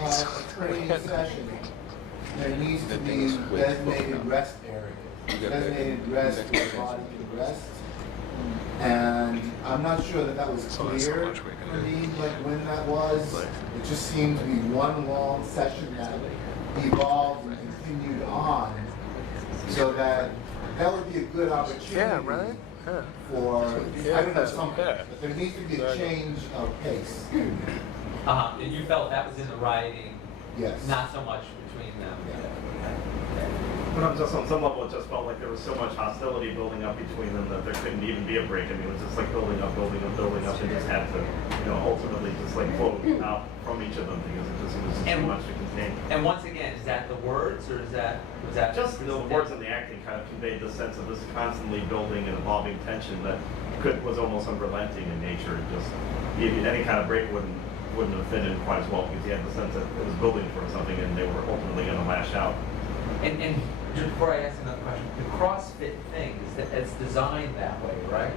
a training session, there needs to be designated rest area, designated rest where the body can rest. And I'm not sure that was clear for me, like when that was. It just seemed to be one long session that evolved and continued on, so that would be a good opportunity for, I don't know, something, but there needs to be a change of pace. And you felt that was in the writing? Yes. Not so much between them? Yeah. But I'm just on some level, it just felt like there was so much hostility building up between them that there couldn't even be a break. I mean, it was just like building up, and just had to, ultimately just like flow out from each of them because it was just too much to contain. And once again, is that the words, or was that Just the words and the acting kind of conveyed the sense of this constantly building and evolving tension that was almost unrelenting in nature. Just any kind of break wouldn't have fit in quite as well because you had the sense that it was building towards something and they were ultimately going to lash out. And just before I ask another question, the CrossFit thing it's designed that way, right?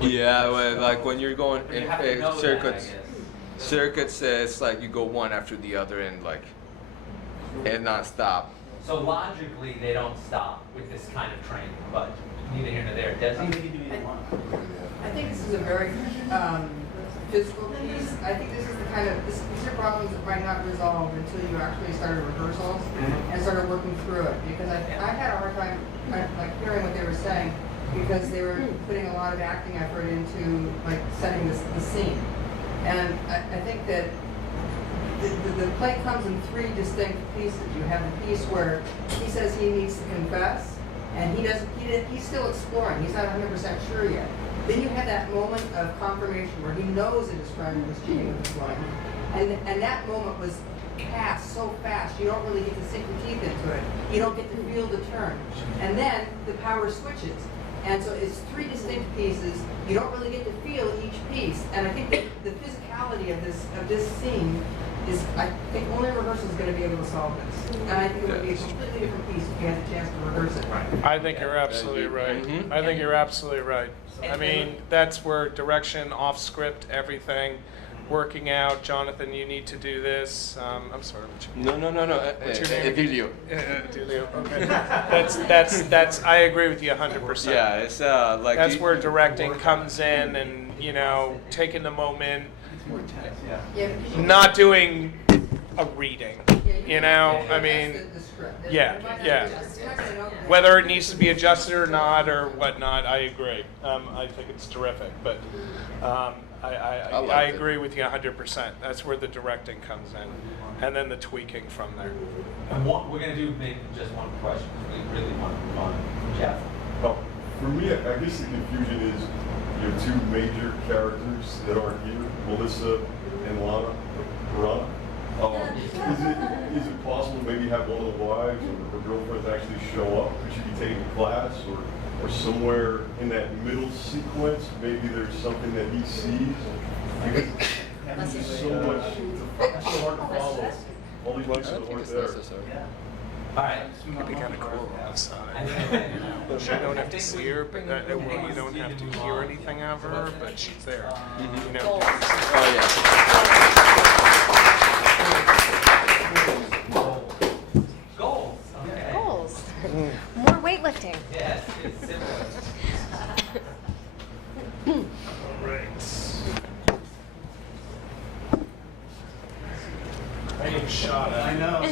Yeah, well, like when you're going You in have to know circuits, that, I guess. circuits, it's like you go one after the other and and non-stop. So logically, they don't stop with this kind of training, but neither here nor there. Desi? I think this is a very physical piece. I think this is the kind of, these are problems that might not resolve until you actually started rehearsals and started working through it. Because I had a hard time like hearing what they were saying because they were putting a lot of acting effort into like setting the scene. And I think that the play comes in three distinct pieces. You have the piece where he says he needs to confess, and he's still exploring. He's not 100% sure yet. Then you have that moment of confirmation where he knows that his friend was cheating with his wife. And that moment was passed so fast, you don't really get to sink your teeth into it. You don't get to feel the turn. And then the power switches. And so it's three distinct pieces. You don't really get to feel each piece. And I think that the physicality of this scene is, I think only rehearsal is going to be able to solve this. And I think it would be a completely different piece if you had the chance to rehearse it. I think you're absolutely right. I think you're absolutely right. I mean, that's where direction, off script, everything, working out. Jonathan, you need to do this. I'm sorry. No. What's your name? Video. Delio. Okay. That's. I agree with you 100%. Yeah, it's like that's where directing comes in, and taking the moment, not doing a reading. I mean, yeah. Whether it needs to be adjusted or not or whatnot, I agree. I think it's terrific, but I agree with you 100%. That's where the directing comes in, and then the tweaking from there. And we're going to do maybe just one question. We really want to move on. Jeff? Well, for me, I guess the confusion is your two major characters that are here, Melissa and Lana Piranha. Is it possible to maybe have one of the wives or girlfriends actually show up? Could she be taking a class or somewhere in that middle sequence, maybe there's something that he sees? Because there's so much, it's so hard to follow. All these pieces aren't there. All right. It could be kind of cool outside. You don't have to see her, but you don't have to hear anything of her, but she's there. Oh yeah. Goals. Okay. Goals. More weightlifting. Yes, it's simple. All right. I need a shot. I know.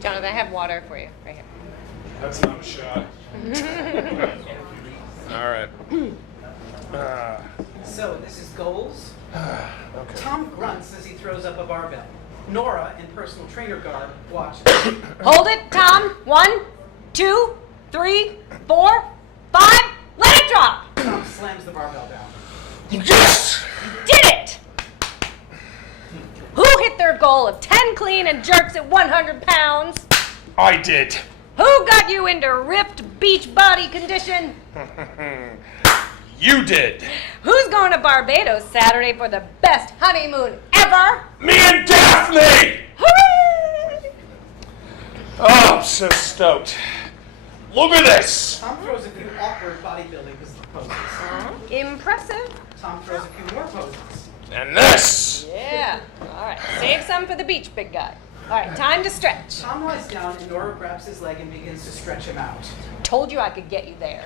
Jonathan, I have water for you right here. That's not a shot. All right. So this is goals. Okay. Tom grunts as he throws up a barbell. Nora, in personal trainer garb, watches. Hold it, Tom. 1, 2, 3, 4, 5. Let it drop. Tom slams the barbell down. Yes! You did it! Who hit their goal of 10 clean and jerks at 100 pounds? I did. Who got you into ripped beach body condition? You did. Who's going to Barbados Saturday for the best honeymoon ever? Me and Daphne! Hooray! Oh, I'm so stoked. Look at this. Tom throws a few awkward bodybuilding poses. Impressive. Tom throws a few more poses. And this. Yeah. All right. Save some for the beach, big guy. All right. Time to stretch. Tom lies down and Nora grabs his leg and begins to stretch him out. Told you I could get you there.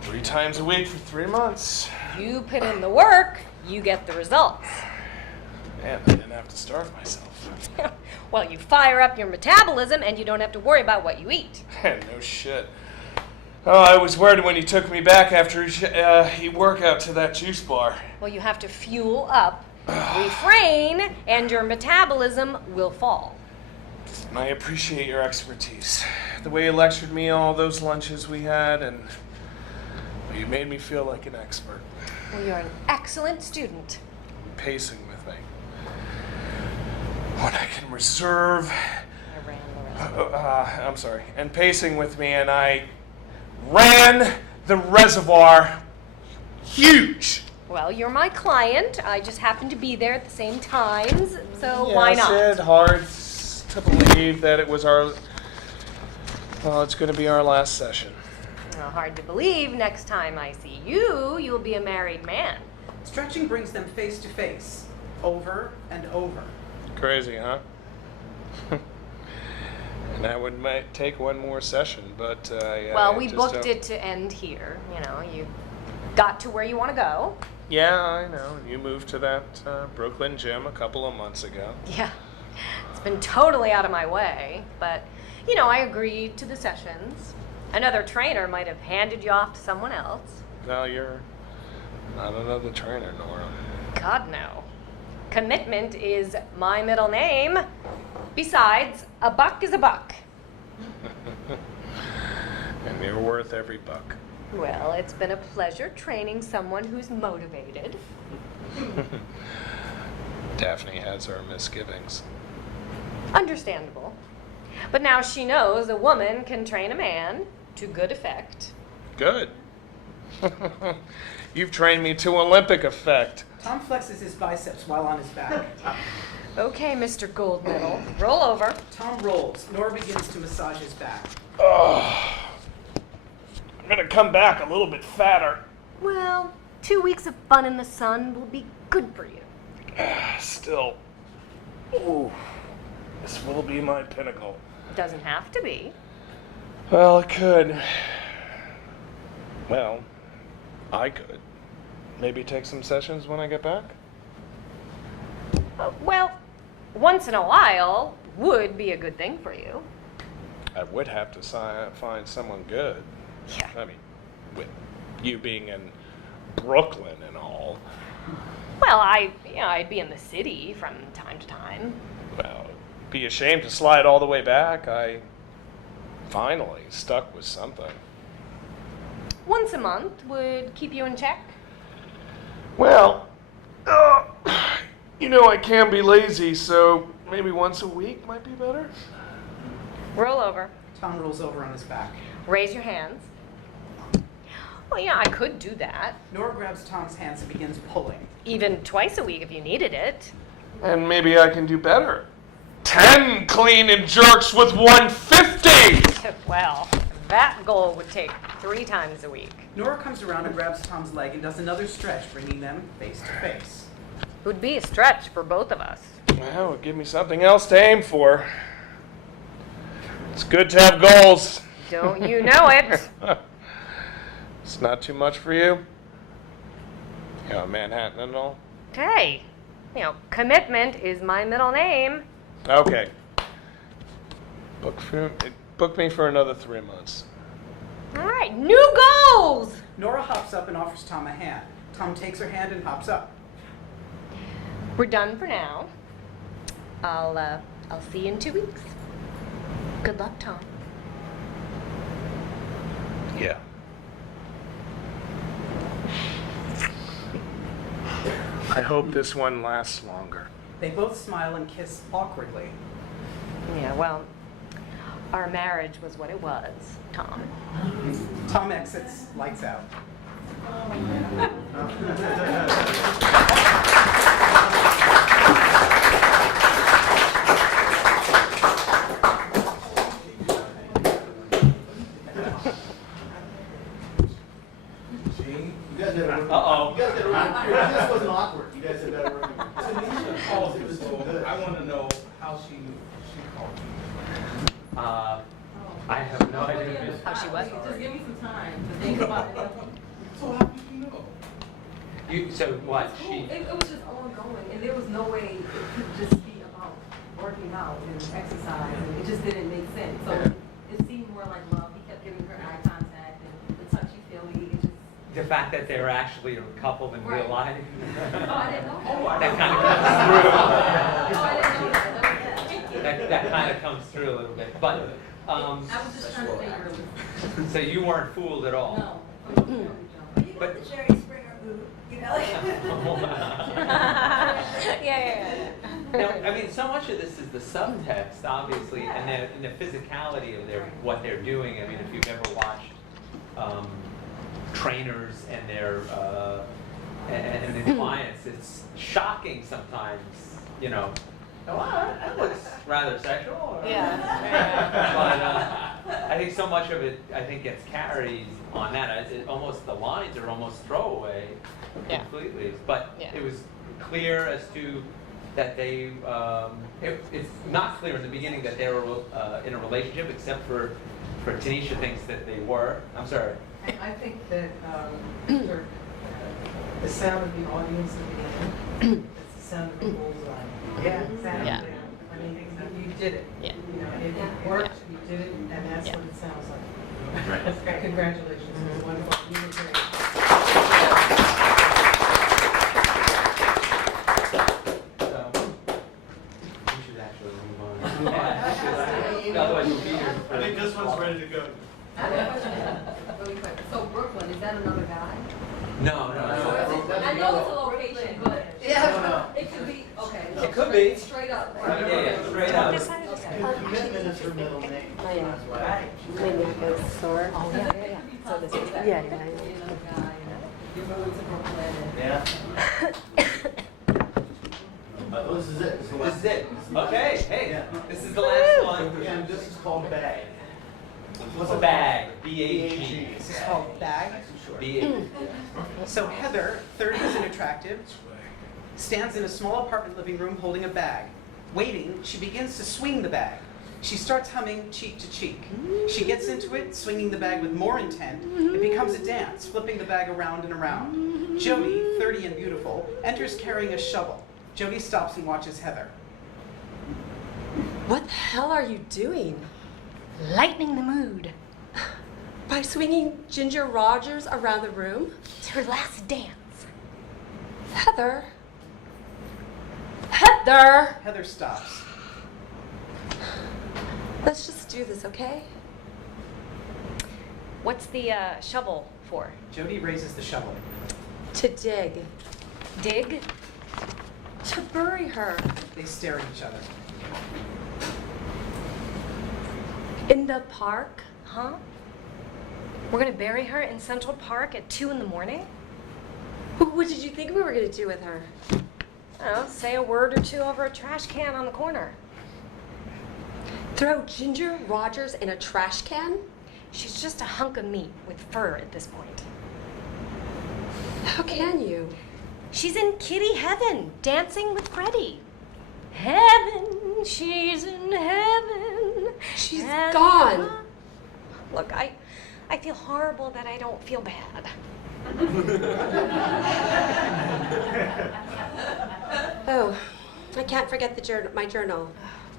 3 times a week for 3 months. You put in the work, you get the results. Man, I didn't have to starve myself. Well, you fire up your metabolism and you don't have to worry about what you eat. No shit. Oh, I was worried when you took me back after you work out to that juice bar. Well, you have to fuel up, refrain, and your metabolism will fall. I appreciate your expertise. The way you lectured me all those lunches we had, and you made me feel like an expert. Well, you're an excellent student. Pacing with me. When I can reserve. I ran the reservoir. I'm sorry. And pacing with me, and I ran the reservoir. Huge. Well, you're my client. I just happened to be there at the same times, so why not? Yes, it's hard to believe that it was our. Well, it's going to be our last session. Well, hard to believe. Next time I see you, you'll be a married man. Stretching brings them face to face, over and over. Crazy, huh? And that would take one more session, but Well, we just booked don't- it to end here. You know, you got to where you want to go. Yeah, I know. You moved to that Brooklyn gym a couple of months ago. Yeah, it's been totally out of my way, but you know, I agreed to the sessions. Another trainer might have handed you off to someone else. No, you're not another trainer, Nora. God, no. Commitment is my middle name. Besides, a buck is a buck. And you're worth every buck. Well, it's been a pleasure training someone who's motivated. Daphne has her misgivings. Understandable. But now she knows a woman can train a man to good effect. Good. You've trained me to Olympic effect. Tom flexes his biceps while on his back. Okay, Mr. Gold Medal, roll over. Tom rolls. Nora begins to massage his back. Oh, I'm gonna come back a little bit fatter. Well, 2 weeks of fun in the sun will be good for you. Still, ooh, this will be my pinnacle. Doesn't have to be. Well, it could. Well, I could. Maybe take some sessions when I get back? Well, once in a while would be a good thing for you. I would have to find someone good. Yeah. I mean, with you being in Brooklyn and all. Well, I'd be in the city from time to time. Well, it'd be a shame to slide all the way back. I finally stuck with something. Once a month would keep you in check. Well, you know I can be lazy, so maybe once a week might be better. Roll over. Tom rolls over on his back. Raise your hands. Well, yeah, I could do that. Nora grabs Tom's hands and begins pulling. Even twice a week if you needed it. And maybe I can do better. 10 clean and jerks with 150! Well, that goal would take 3 times a week. Nora comes around and grabs Tom's leg and does another stretch, bringing them face to face. It would be a stretch for both of us. Well, it would give me something else to aim for. It's good to have goals. Don't you know it? It's not too much for you? You know, Manhattan and all? Hey, you know, commitment is my middle name. Okay. Book me for another 3 months. All right, new goals! Nora hops up and offers Tom a hand. Tom takes her hand and hops up. We're done for now. I'll see you in 2 weeks. Good luck, Tom. Yeah. I hope this one lasts longer. They both smile and kiss awkwardly. Yeah, well, our marriage was what it was, Tom. Tom exits, lights out. You guys had to Uh-oh. You guys had to work. This wasn't awkward. You guys had better work. Tanisha calls it was too good. I want to know how she called you. I have no idea. How she was? Just give me some time to think about it. So how did you know? So what? She. It was just ongoing, and there was no way it could just be about working out and exercise, and it just didn't make sense. So it seemed more like love. He kept giving her eye contact and the touchy-feely. It just. The fact that they're actually a couple in real life. Oh, I didn't know that. That kind of comes through. Oh, I didn't know that. Thank you. that kind of comes through a little bit. But I was just trying to figure it. so you weren't fooled at all. No. But The Jerry Springer boot, you know? Yeah. now, I mean, so much of this is the subtext, obviously, and the physicality of what they're doing. I mean, if you've ever watched trainers and their clients, it's shocking sometimes. You know, oh, wow, that looks rather sexual. Yeah. But I think so much of it, gets carried on that. Almost the lines are almost throwaway completely. But it was clear as to that they. It's not clear in the beginning that they were in a relationship, except for Tanisha thinks that they were. I'm sorry. I think that the sound of the audience at the end, it's the sound of the bullseye. Yeah, exactly. Yeah. I mean, you did it. Yeah. You know, it worked, you did it, and that's what it sounds like. Right. That's great. Congratulations, it was wonderful. You were great. So we should actually move on. Otherwise, we'll be here. I think this one's ready to go. I have a question, really quick. So Brooklyn, is that another guy? No. I know it's a location, but it could be, okay. It could be. Straight up. Yeah, straight up. Commitment is her middle name. Oh, yeah. That's why. Maybe I go sore. Oh, yeah. So this is that. Yeah. You're moving to Brooklyn. Yeah. This is it. This is it. Okay, hey, Yeah. this is the last one. And this is called bag. What's a bag? B-A-G. This is called bag. B-A-G. So Heather, 30s and attractive, stands in a small apartment living room holding a bag. Waiting, she begins to swing the bag. She starts humming cheek to cheek. She gets into it, swinging the bag with more intent. It becomes a dance, flipping the bag around and around. Jody, 30 and beautiful, enters carrying a shovel. Jody stops and watches Heather. What the hell are you doing? Lightening the mood. By swinging Ginger Rogers around the room? It's her last dance. Heather? Heather! Heather stops. Let's just do this, okay? What's the shovel for? Jody raises the shovel. To dig. Dig? To bury her. They stare at each other. In the park? Huh? We're gonna bury her in Central Park at 2 in the morning? What did you think we were going to do with her? I don't know, say a word or two over a trash can on the corner. Throw Ginger Rogers in a trash can? She's just a hunk of meat with fur at this point. How can you? She's in kitty heaven, dancing with Freddie. Heaven, she's in heaven. She's And- gone. Look, I feel horrible that I don't feel bad. Oh, I can't forget my journal.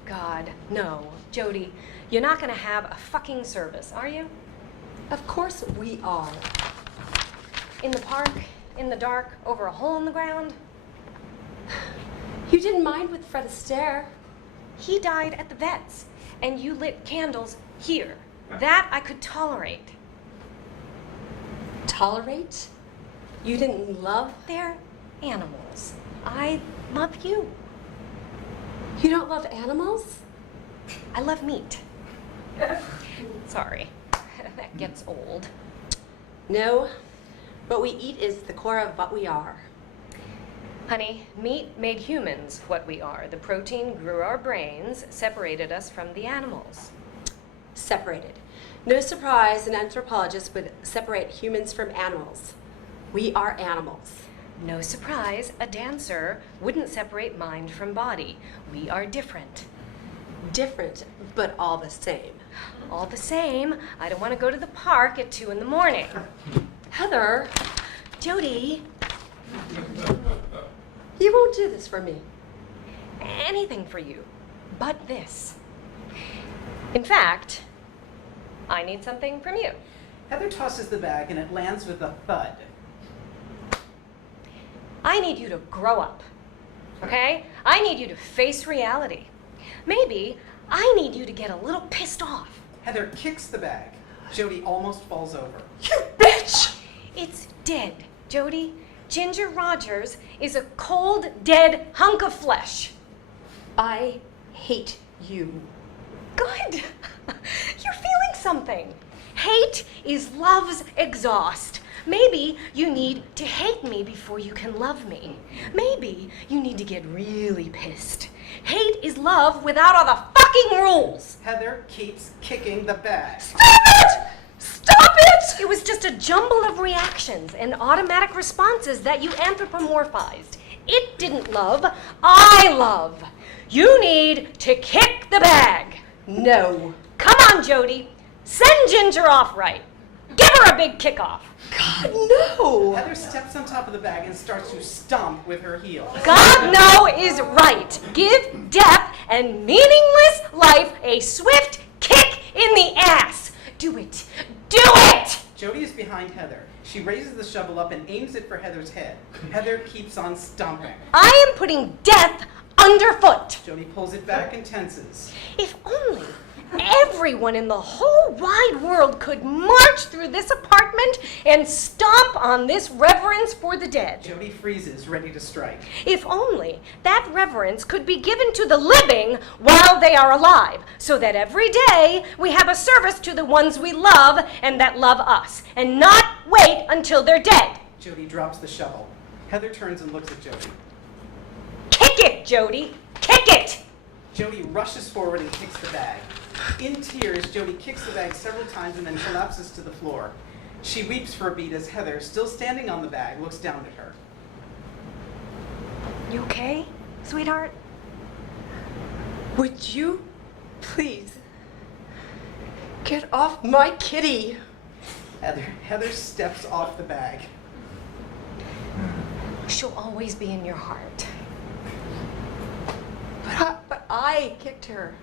God, no. Jody, you're not gonna have a fucking service, are you? Of course we are. In the park, in the dark, over a hole in the ground? You didn't mind with Fred Astaire. He died at the vet's, and you lit candles here. That I could tolerate. Tolerate? You didn't love? They're animals. I love you. You don't love animals? I love meat. Sorry, that gets old. No. What we eat is the core of what we are. Honey, meat made humans what we are. The protein grew our brains, separated us from the animals. Separated. No surprise an anthropologist would separate humans from animals. We are animals. No surprise, a dancer wouldn't separate mind from body. We are different. Different, but all the same. All the same, I don't want to go to the park at 2 in the morning. Heather, Jody, you won't do this for me. anything for you, but this. In fact, I need something from you. Heather tosses the bag and it lands with a thud. I need you to grow up, okay? I need you to face reality. Maybe I need you to get a little pissed off. Heather kicks the bag. Jody almost falls over. You bitch! It's dead, Jody. Ginger Rogers is a cold, dead hunk of flesh. I hate you. Good. You're feeling something. Hate is love's exhaust. Maybe you need to hate me before you can love me. Maybe you need to get really pissed. Hate is love without all the fucking rules. Heather keeps kicking the bag. Stop it! Stop it! It was just a jumble of reactions and automatic responses that you anthropomorphized. It didn't love, I love. You need to kick the bag. No. Come on, Jody. Send Ginger off right. Give her a big kickoff. God, no. Heather steps on top of the bag and starts to stomp with her heel. God no is right. Give death and meaningless life a swift kick in the ass. Do it. Do it! Jody is behind Heather. She raises the shovel up and aims it for Heather's head. Heather keeps on stomping. I am putting death underfoot. Jody pulls it back and tenses. If only everyone in the whole wide world could march through this apartment and stomp on this reverence for the dead. Jody freezes, ready to strike. If only that reverence could be given to the living while they are alive, so that every day we have a service to the ones we love and that love us, and not wait until they're dead. Jody drops the shovel. Heather turns and looks at Jody. Kick it, Jody! Kick it! Jody rushes forward and kicks the bag. In tears, Jody kicks the bag several times and then collapses to the floor. She weeps for a beat as Heather, still standing on the bag, looks down at her. You okay, sweetheart? Would you please get off my kitty? Heather steps off the bag. She'll always be in your heart. But I kicked her.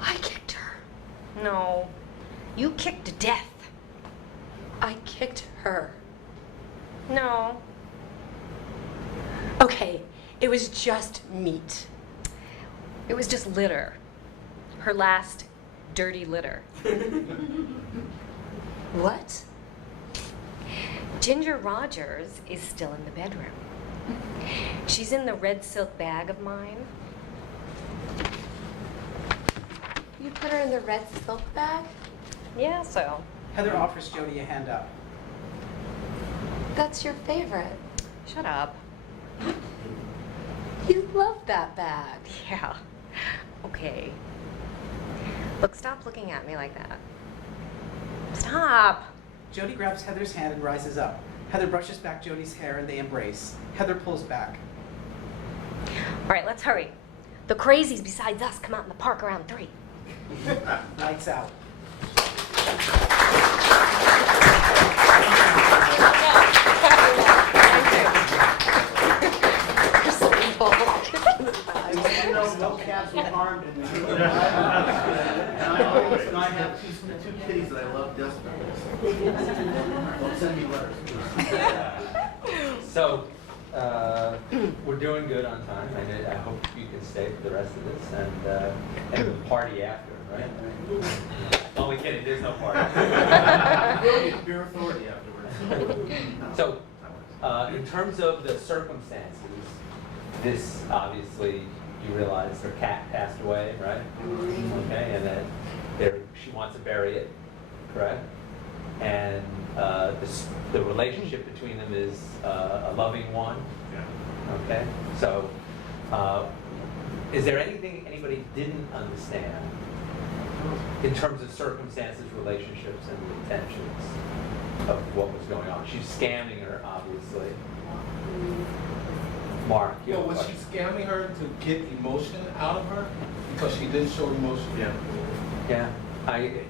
I kicked her. No, you kicked death. I kicked her. No. Okay, it was just meat. It was just litter. Her last dirty litter. What? Ginger Rogers is still in the bedroom. She's in the red silk bag of mine. You put her in the red silk bag? Yeah, so. Heather offers Jody a hand up. That's your favorite. Shut up. You love that bag. Yeah. Okay. Look, stop looking at me like that. Stop. Jody grabs Heather's hand and rises up. Heather brushes back Jody's hair and they embrace. Heather pulls back. All right, let's hurry. The crazies besides us come out in the park around 3. Lights out. No cats were harmed in the and I have two kitties that I love desperately. Don't send me letters. So, we're doing good on time. I hope you can stay for the rest of this and the party after, right? Only kidding, there's no party. Beer authority afterwards. So, in terms of the circumstances, this obviously you realize her cat passed away, right? Okay, and that she wants to bury it, correct? And the relationship between them is a loving one. Okay, so is there anything anybody didn't understand in terms of circumstances, relationships, and the intentions of what was going on? She's scamming her, obviously. Mark, you have a was she question? scamming her to get emotion out of her? Because she didn't show emotion. Yeah.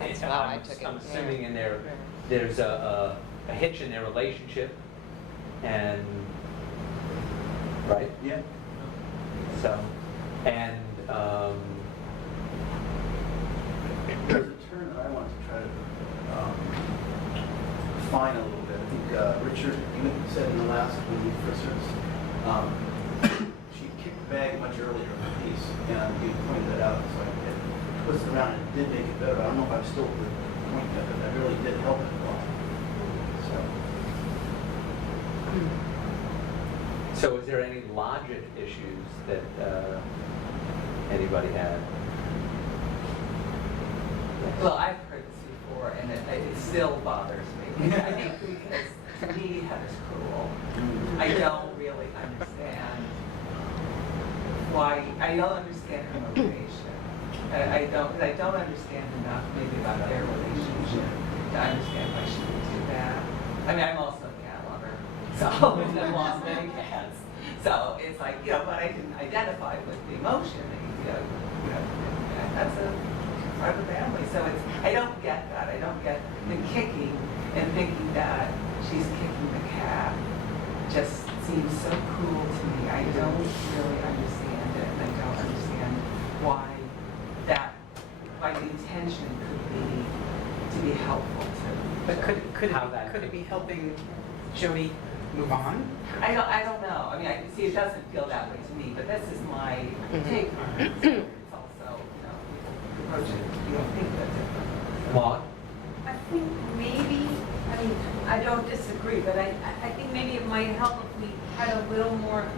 That's how I took it. I'm assuming in there's a hitch in their relationship, and right? Yeah. So, and There's a term that I want to try to define a little bit. I think Richard, you said in the last when we first heard this, she kicked bag much earlier in the piece, and you pointed that out, so it twisted around and it did make it better. I don't know if I'm still the point that, but that really did help it a lot. So is there any logic issues that anybody had? Well, I've heard this before, and it still bothers me. I think because to me, Heather's cruel. I don't really understand why. I don't understand her motivation. I don't understand enough maybe about their relationship to understand why she would do that. I mean, I'm also a cat lover, so I've lost many cats. So it's like, but I can identify with the emotion that that's a part of the family. So I don't get that. I don't get the kicking and thinking that she's kicking the cat. Just seems so cruel to me. I don't really understand it, and I don't understand why the intention could be helpful to. But could it be helping Jody move on? I don't know. I mean, see, it doesn't feel that way to me, but this is my take on it. So it's also, approach it. You don't think that's it. Maud? I think maybe, I mean, I don't disagree, but I think maybe it might help if we had a little more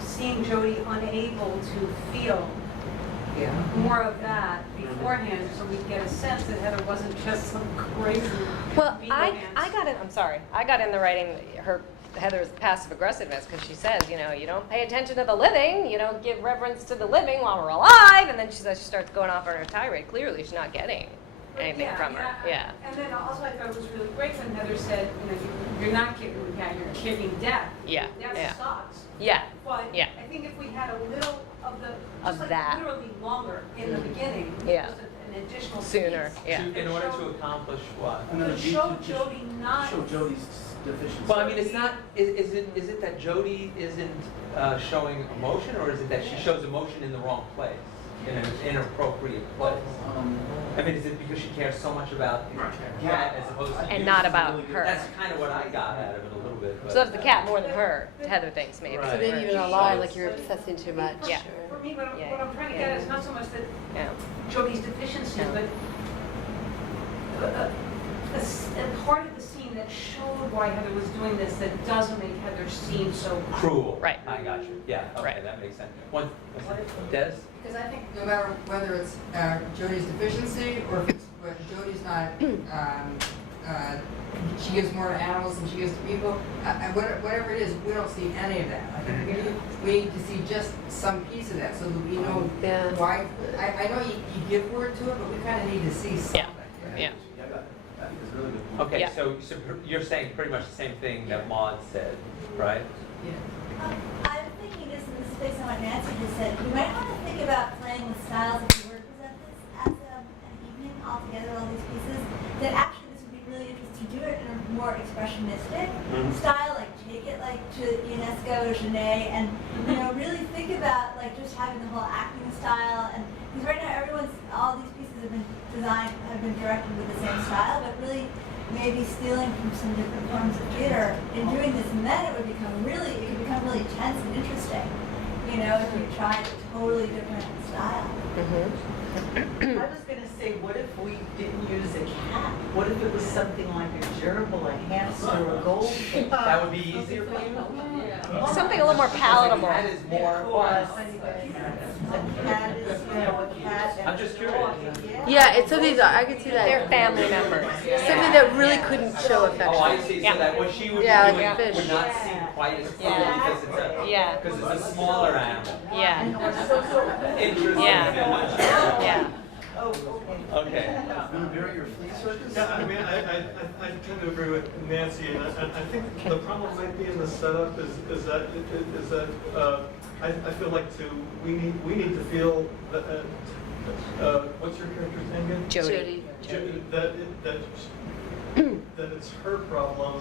seeing Jody unable to feel more of that beforehand, so we get a sense that Heather wasn't just some crazy. Well, I got it. I'm sorry. I got in the writing Heather's passive aggressiveness because she says, you don't pay attention to the living, you don't give reverence to the living while we're alive, and then she starts going off on her tirade. Clearly, she's not getting anything from her. Yeah. And then also I thought it was really great when Heather said, you're not kicking the cat, you're kicking death. Yeah. Death sucks. Yeah. But yeah. I think if we had a little of the, of just that. literally longer in the beginning, yeah. just an additional sooner, piece. yeah. In order to accomplish what? To show Jody not. Show Jody's deficiency. Well, I mean, it's not. Is it that Jody isn't showing emotion, or is it that she shows emotion in the wrong place, in an inappropriate place? I mean, is it because she cares so much about the cat as opposed to and not about her? That's kind of what I got out of it a little bit. She loves the cat more than her. Heather thinks maybe. Right. So maybe you're not lying, like you're obsessing too much. Yeah. For me, what I'm trying to get is not so much that Jody's deficiencies, but a part of the scene that showed why Heather was doing this that doesn't make Heather seem so cruel. Right. I got you. Yeah. Okay, right. That makes sense. Des? Because I think no matter whether it's Jody's deficiency or if it's Jody's not, she gives more to animals than she gives to people, whatever it is, we don't see any of that. I think we need to see just some piece of that so that we know why. I know you give word to it, but we kind of need to see something. Yeah. Okay, yeah. so you're saying pretty much the same thing that Maud said, right? I'm thinking this based on what Nancy just said. You might want to think about playing with styles if you were to present this as an evening altogether, all these pieces. That actually this would be really interesting to do it in a more expressionistic style, like take it like to UNESCO or Genet, and really think about like just having the whole acting style. And because right now all these pieces have been directed with the same style, but really maybe stealing from some different forms of theater and doing this, and then it could become really tense and interesting, if you tried a totally different style. I was going to say, what if we didn't use a cat? What if it was something like a gerbil, a hamster, or a goldfish? That would be easier for you? Something a little more palatable. That is more. A cat is, a cat. I'm just curious. Yeah, it's something that I could see that. They're family members. Something that really couldn't show affection. Oh, I see. So that what she would be like doing a fish. would not seem quite as cool because it's a smaller animal. Yeah. Interesting. Yeah. Okay. Yeah, I mean, I tend to agree with Nancy, and I think the problem might be in the setup is that I feel like we need to feel that what's your character's name again? Jody. That it's her problem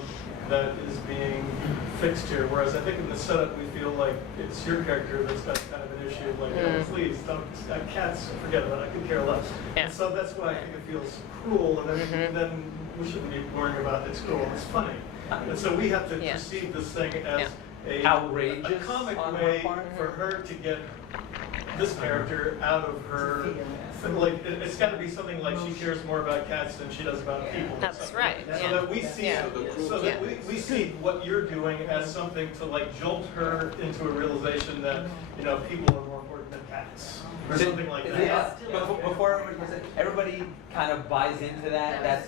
that is being fixed here, whereas I think in the setup we feel like it's your character that's got kind of an issue, like, please don't, cats, forget about it, I could care less. And so that's why I think it feels cruel, and then we shouldn't be worrying about it's cruel, it's funny. And so we have to perceive this thing as outrageous a comic on her way part. for her to get this character out of her. Like it's got to be something like she cares more about cats than she does about people. or That's something. right, So yeah. that we see, Yeah. so that we see what you're doing as something to like jolt her into a realization that people are more important than cats or something like that. But before everybody kind of buys into that. That's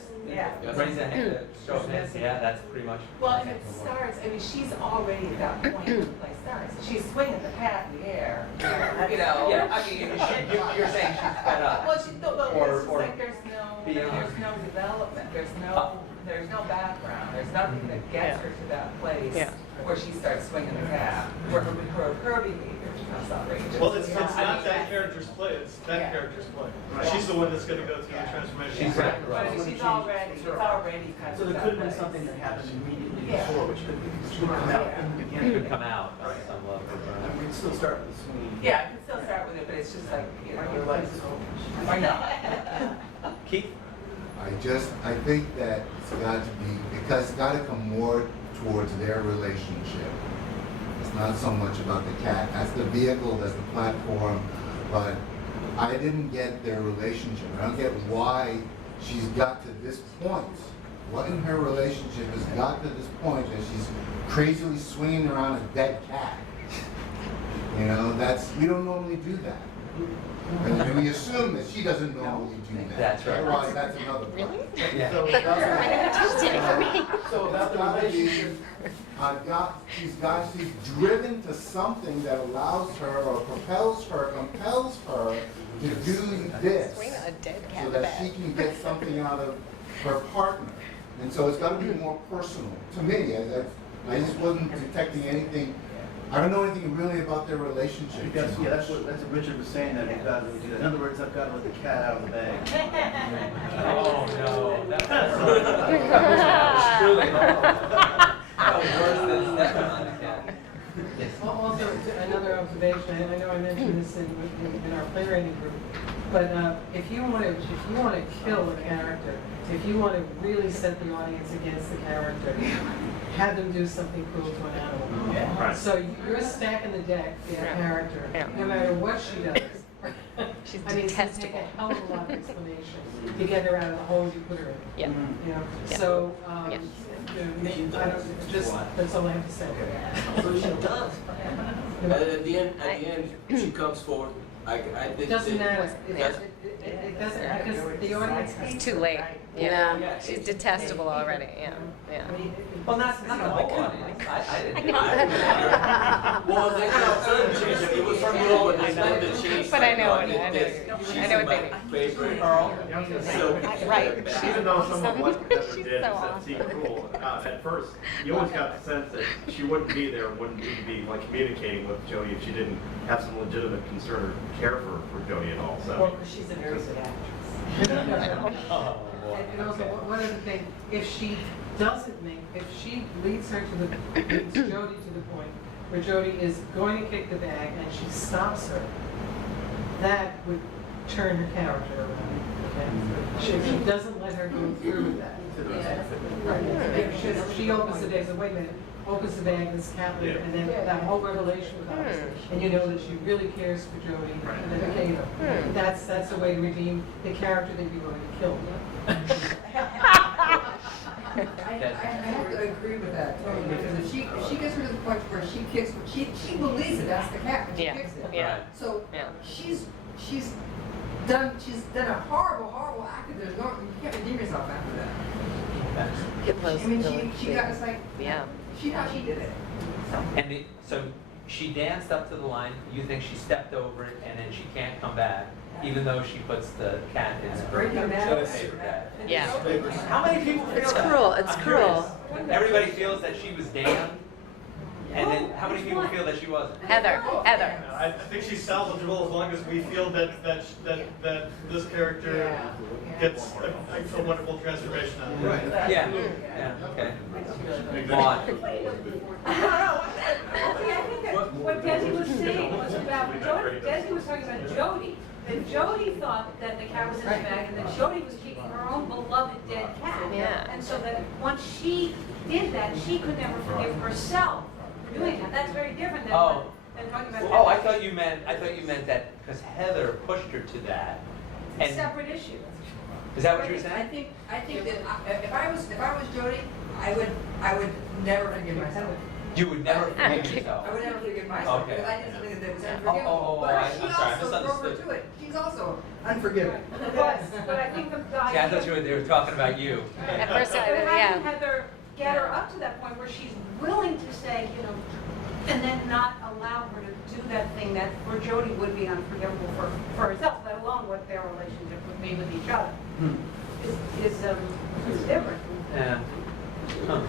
raise a hand, show of hands. Yeah, that's pretty much. Well, and it starts, I mean, she's already at that point when the play starts. She's swinging the cat in the air. Yeah. I mean, you're saying she's fed up. Well, it's Or like there's no development, there's no background, there's nothing that gets her to that place where she starts swinging the cat, where her behavior becomes outrageous. Well, it's not that character's play, it's that character's play. She's the one that's going to go through the transformation. She's already, it's already kind of. So there could have been something that happened immediately before, which could come out in the beginning. It could come out at some level. And we'd still start with the swinging. Yeah, I can still start with it, but it's just like, your legs. I know. Keith? I think that it's got to be, because it's got to come more towards their relationship. It's not so much about the cat. That's the vehicle, that's the platform, but I didn't get their relationship. I don't get why she's got to this point. What in her relationship has got to this point that she's crazily swinging around a dead cat? We don't normally do that. And we assume that she doesn't normally do that. That's right. Otherwise, that's another problem. Really? Yeah. So about the relationship, she's driven to something that allows her or compels her to do this Swing a dead cat so that she can get something out of her partner. And so it's got to be more personal to me. I just wasn't detecting anything. I don't know anything really about their relationship. That's what Richard was saying, that we've got to do that. In other words, I've got to let the cat out of the bag. Oh no, that's really worse than stepping on the cat. Yes. Also, another observation, and I know I mentioned this in our playwriting group, but if you want to kill a character, if you want to really set the audience against the character, have them do something cruel to an animal. Yeah. Right. So you're stacking the deck for your character, no matter what she does. She's I mean, it's going to take a hell of a lot of explanation to get her out of the hole you put her in. Yeah. Yeah. So, that's all I have to say. So she does. At the end, she comes forward. It doesn't matter. It doesn't, because the audience. It's too late. Yeah. She's detestable already. Yeah. Well, not the whole audience. I didn't. Well, they changed it. It was from the old, I know the change. But I know what they mean. Favorite. Right. Even though some of what Heather She's did so that seemed awesome. cruel, at first, you always got the sense that she wouldn't be there, wouldn't even be like communicating with Jodie if she didn't have some legitimate concern or care for Jodie at all. So. Well, because she's a very good actress. And also, one other thing, if she leads her leads Jodie to the point where Jodie is going to kick the bag and she stops her, that would turn her character around. Okay? If she doesn't let her go through with that. If she opens the bag, so wait a minute, opens the bag, this cat lives, and then that whole revelation comes, and you know that she really cares for Jodie, and then okay, that's the way to redeem the character that you're going to kill. I have to agree with that totally, because if she gets her to the point where she kicks, she believes it, that's the cat when she kicks it. Yeah. So she's done a horrible act. There's no, you can't redeem yourself after that. I mean, she got, it's like, she thought she did it. And so she danced up to the line. You think she stepped over it, and then she can't come back, even though she puts the cat in her favorite cat. Yeah. How many people feel It's that? cruel. It's I'm cruel. curious. Everybody feels that she was damned, and then how many people feel that she wasn't? Heather. I think she's salvageable as long as we feel that this character gets a wonderful transformation out of it. Yeah. Okay. Vaughn. I think that what Desi was saying was about Jodie. Desi was talking about Jodie. That Jodie thought that the cat was in the bag, and that Jodie was keeping her own beloved dead cat. Yeah. And so that once she did that, she could never forgive herself for doing that. That's very different than, Oh. than talking about. Oh, I thought you meant that because Heather pushed her to that. It's a And separate issue. is that what you were saying? I think that if I was Jody, I would never forgive myself. You would never forgive yourself. I would never forgive myself Okay. because I did something that was Oh, unforgivable. I'm But sorry, I she also drove her misunderstood. to it. She's also unforgiving. But I think the guy. Yeah, I thought they were talking about you. At first, But yeah. having Heather get her up to that point where she's willing to say, you know, and then not allow her to do that thing that for Jody would be unforgivable for herself, let alone what their relationship would be with each other, is different. Yeah. Huh.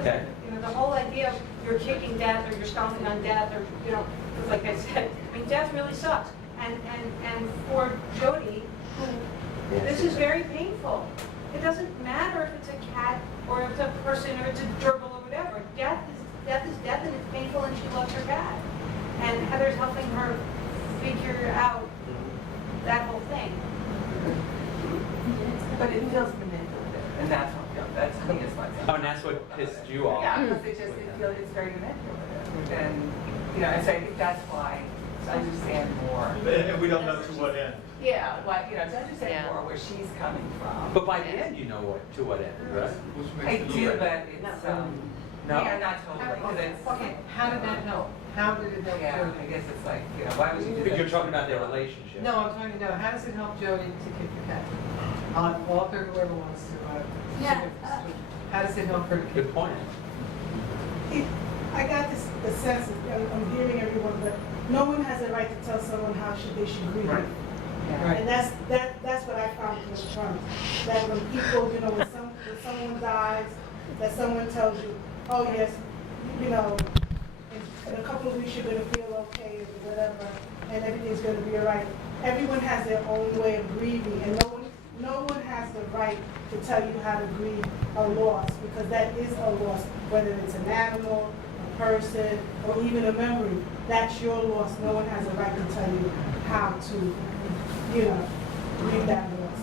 Okay. You know, the whole idea of you're kicking death or you're stomping on death or, you know, like I said, I mean, death really sucks. And for Jody, who, this is very painful. It doesn't matter if it's a cat or if it's a person or it's a gerbil or whatever. Death is death and it's painful and she loves her cat. And Heather's helping her figure out that whole thing. But it feels manipulative, and that's what, that's to me is like. Oh, and that's what pissed you off. Yeah, because it's very manipulative, and, you know, and so I think that's why, to understand more. And we don't know to what end. Yeah, like, you know, to understand Yeah. more where she's coming from. But by the end, you know to what end, right? I do, but it's, No? yeah, not totally, because it's. Okay, how did that help? How did it help Yeah, Jody? I guess it's like, you know, why would you do that? You're talking about their relationship. No, I'm talking about, how does it help Jody to kick the cat? Walker, whoever wants to, Yeah, how does it help her to kick? Good point. I got the sense, I'm hearing everyone, but no one has a right to tell someone how they should grieve. Right. And that's what I found from that when people, you know, when someone dies, that someone tells you, oh yes, you know, in a couple of weeks you're gonna feel okay or whatever, and everything's gonna be all right. Everyone has their own way of grieving, and no one has the right to tell you how to grieve a loss, because that is a loss, whether it's an animal, a person, or even a memory. That's your loss. No one has a right to tell you how to, you know, grieve that loss.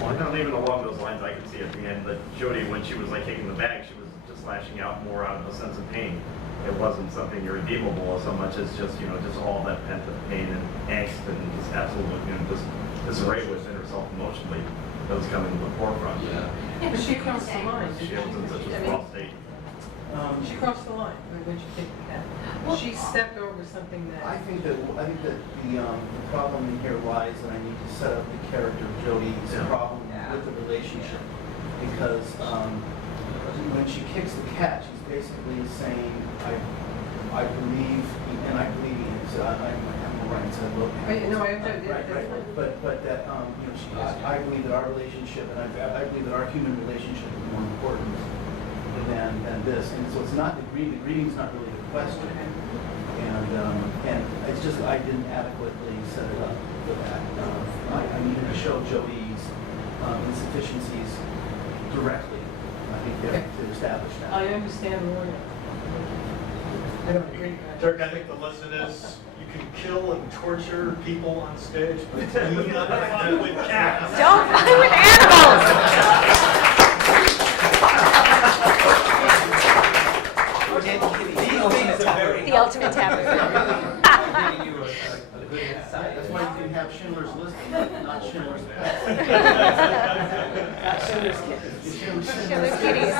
And even along those lines, I could see at the end that Jody, when she was like kicking the bag, she was just lashing out more out of a sense of pain. It wasn't something irredeemable so much as just, you know, just all that pent up pain and angst and just absolute, you know, just disarray within herself emotionally that was coming to the forefront. Yeah, but she crossed the line. She was in such a strong state. She crossed the line when she kicked the cat. She stepped over something that. I think that the problem in here lies, and I need to set up the character of Jody's problem with the relationship, because when she kicks the cat, she's basically saying, I believe, and I believe in it. So I'm right. So look. No, I understand. Right. But that you know, I believe that our relationship, and I believe that our human relationship is more important than this, and so it's not the grieving. The grieving's not really the question, and it's just I didn't adequately set it up for that. I needed to show Jody's insufficiencies directly. I think to establish that. I understand more. I don't agree. Dirk, I think the lesson is you can kill and torture people on stage, but do not fight with cats. Don't fight with animals! The ultimate taboo. That's why you can have Schindler's List, not Schindler's Schindler's kitties.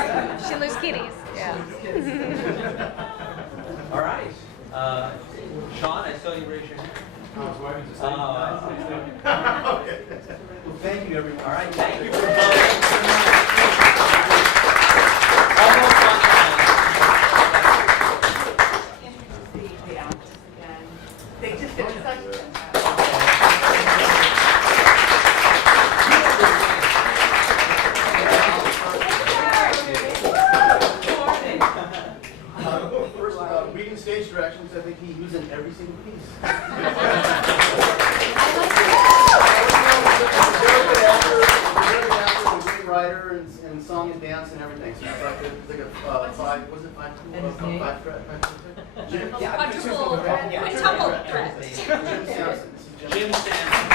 Schindler's kitties, yeah. All right. Sean, I saw you raise your hand. Well, thank you, everyone. All right, thank you for coming. Almost on time. The actors again. They just did such First, reading stage directions, I think he used in every single piece. Great writer and song and dance and everything. So it's like a five, was it five thread? Jim? Quadruple threat. Jim Sampson. Jim Sampson.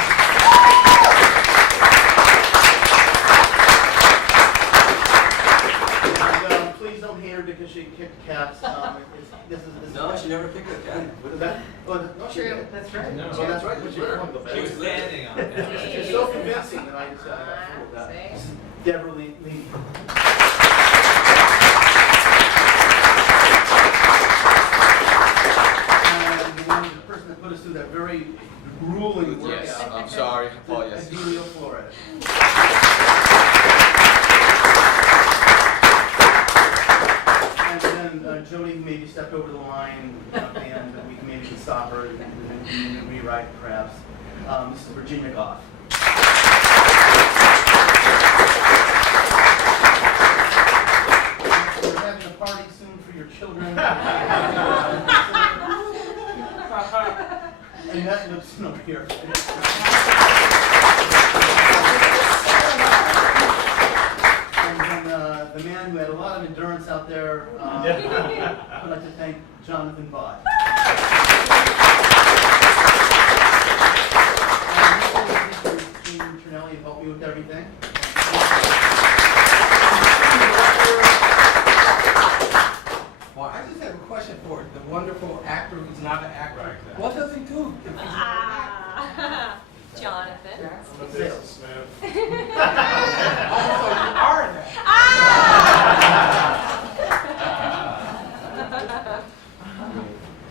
And, please don't hate her because she kicked cats. This is No, she never picked a cat. What is that? Oh, no, she True. did. That's right. No. Oh, that's right. She She was standing on it. She's so convincing that I just got fooled that. See? This is Deborah Lee. And the person that put us through that very grueling workout. Yes, I'm sorry. Apologies. Emilio Flores. And then Jody maybe stepped over the line at the end, and we maybe can stop her and then rewrite perhaps. This is Virginia Goff. We're having a party soon for your children. And that looks over here. And then the man who had a lot of endurance out there, I'd like to thank Jonathan Bott. Trinelli helped me with everything. Well, I just have a question for the wonderful actor who's not an actor. What does he do if he's not an actor? Jonathan. I'm a businessman. Also, you are an actor.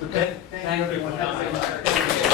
So thank you everyone. Have a good night.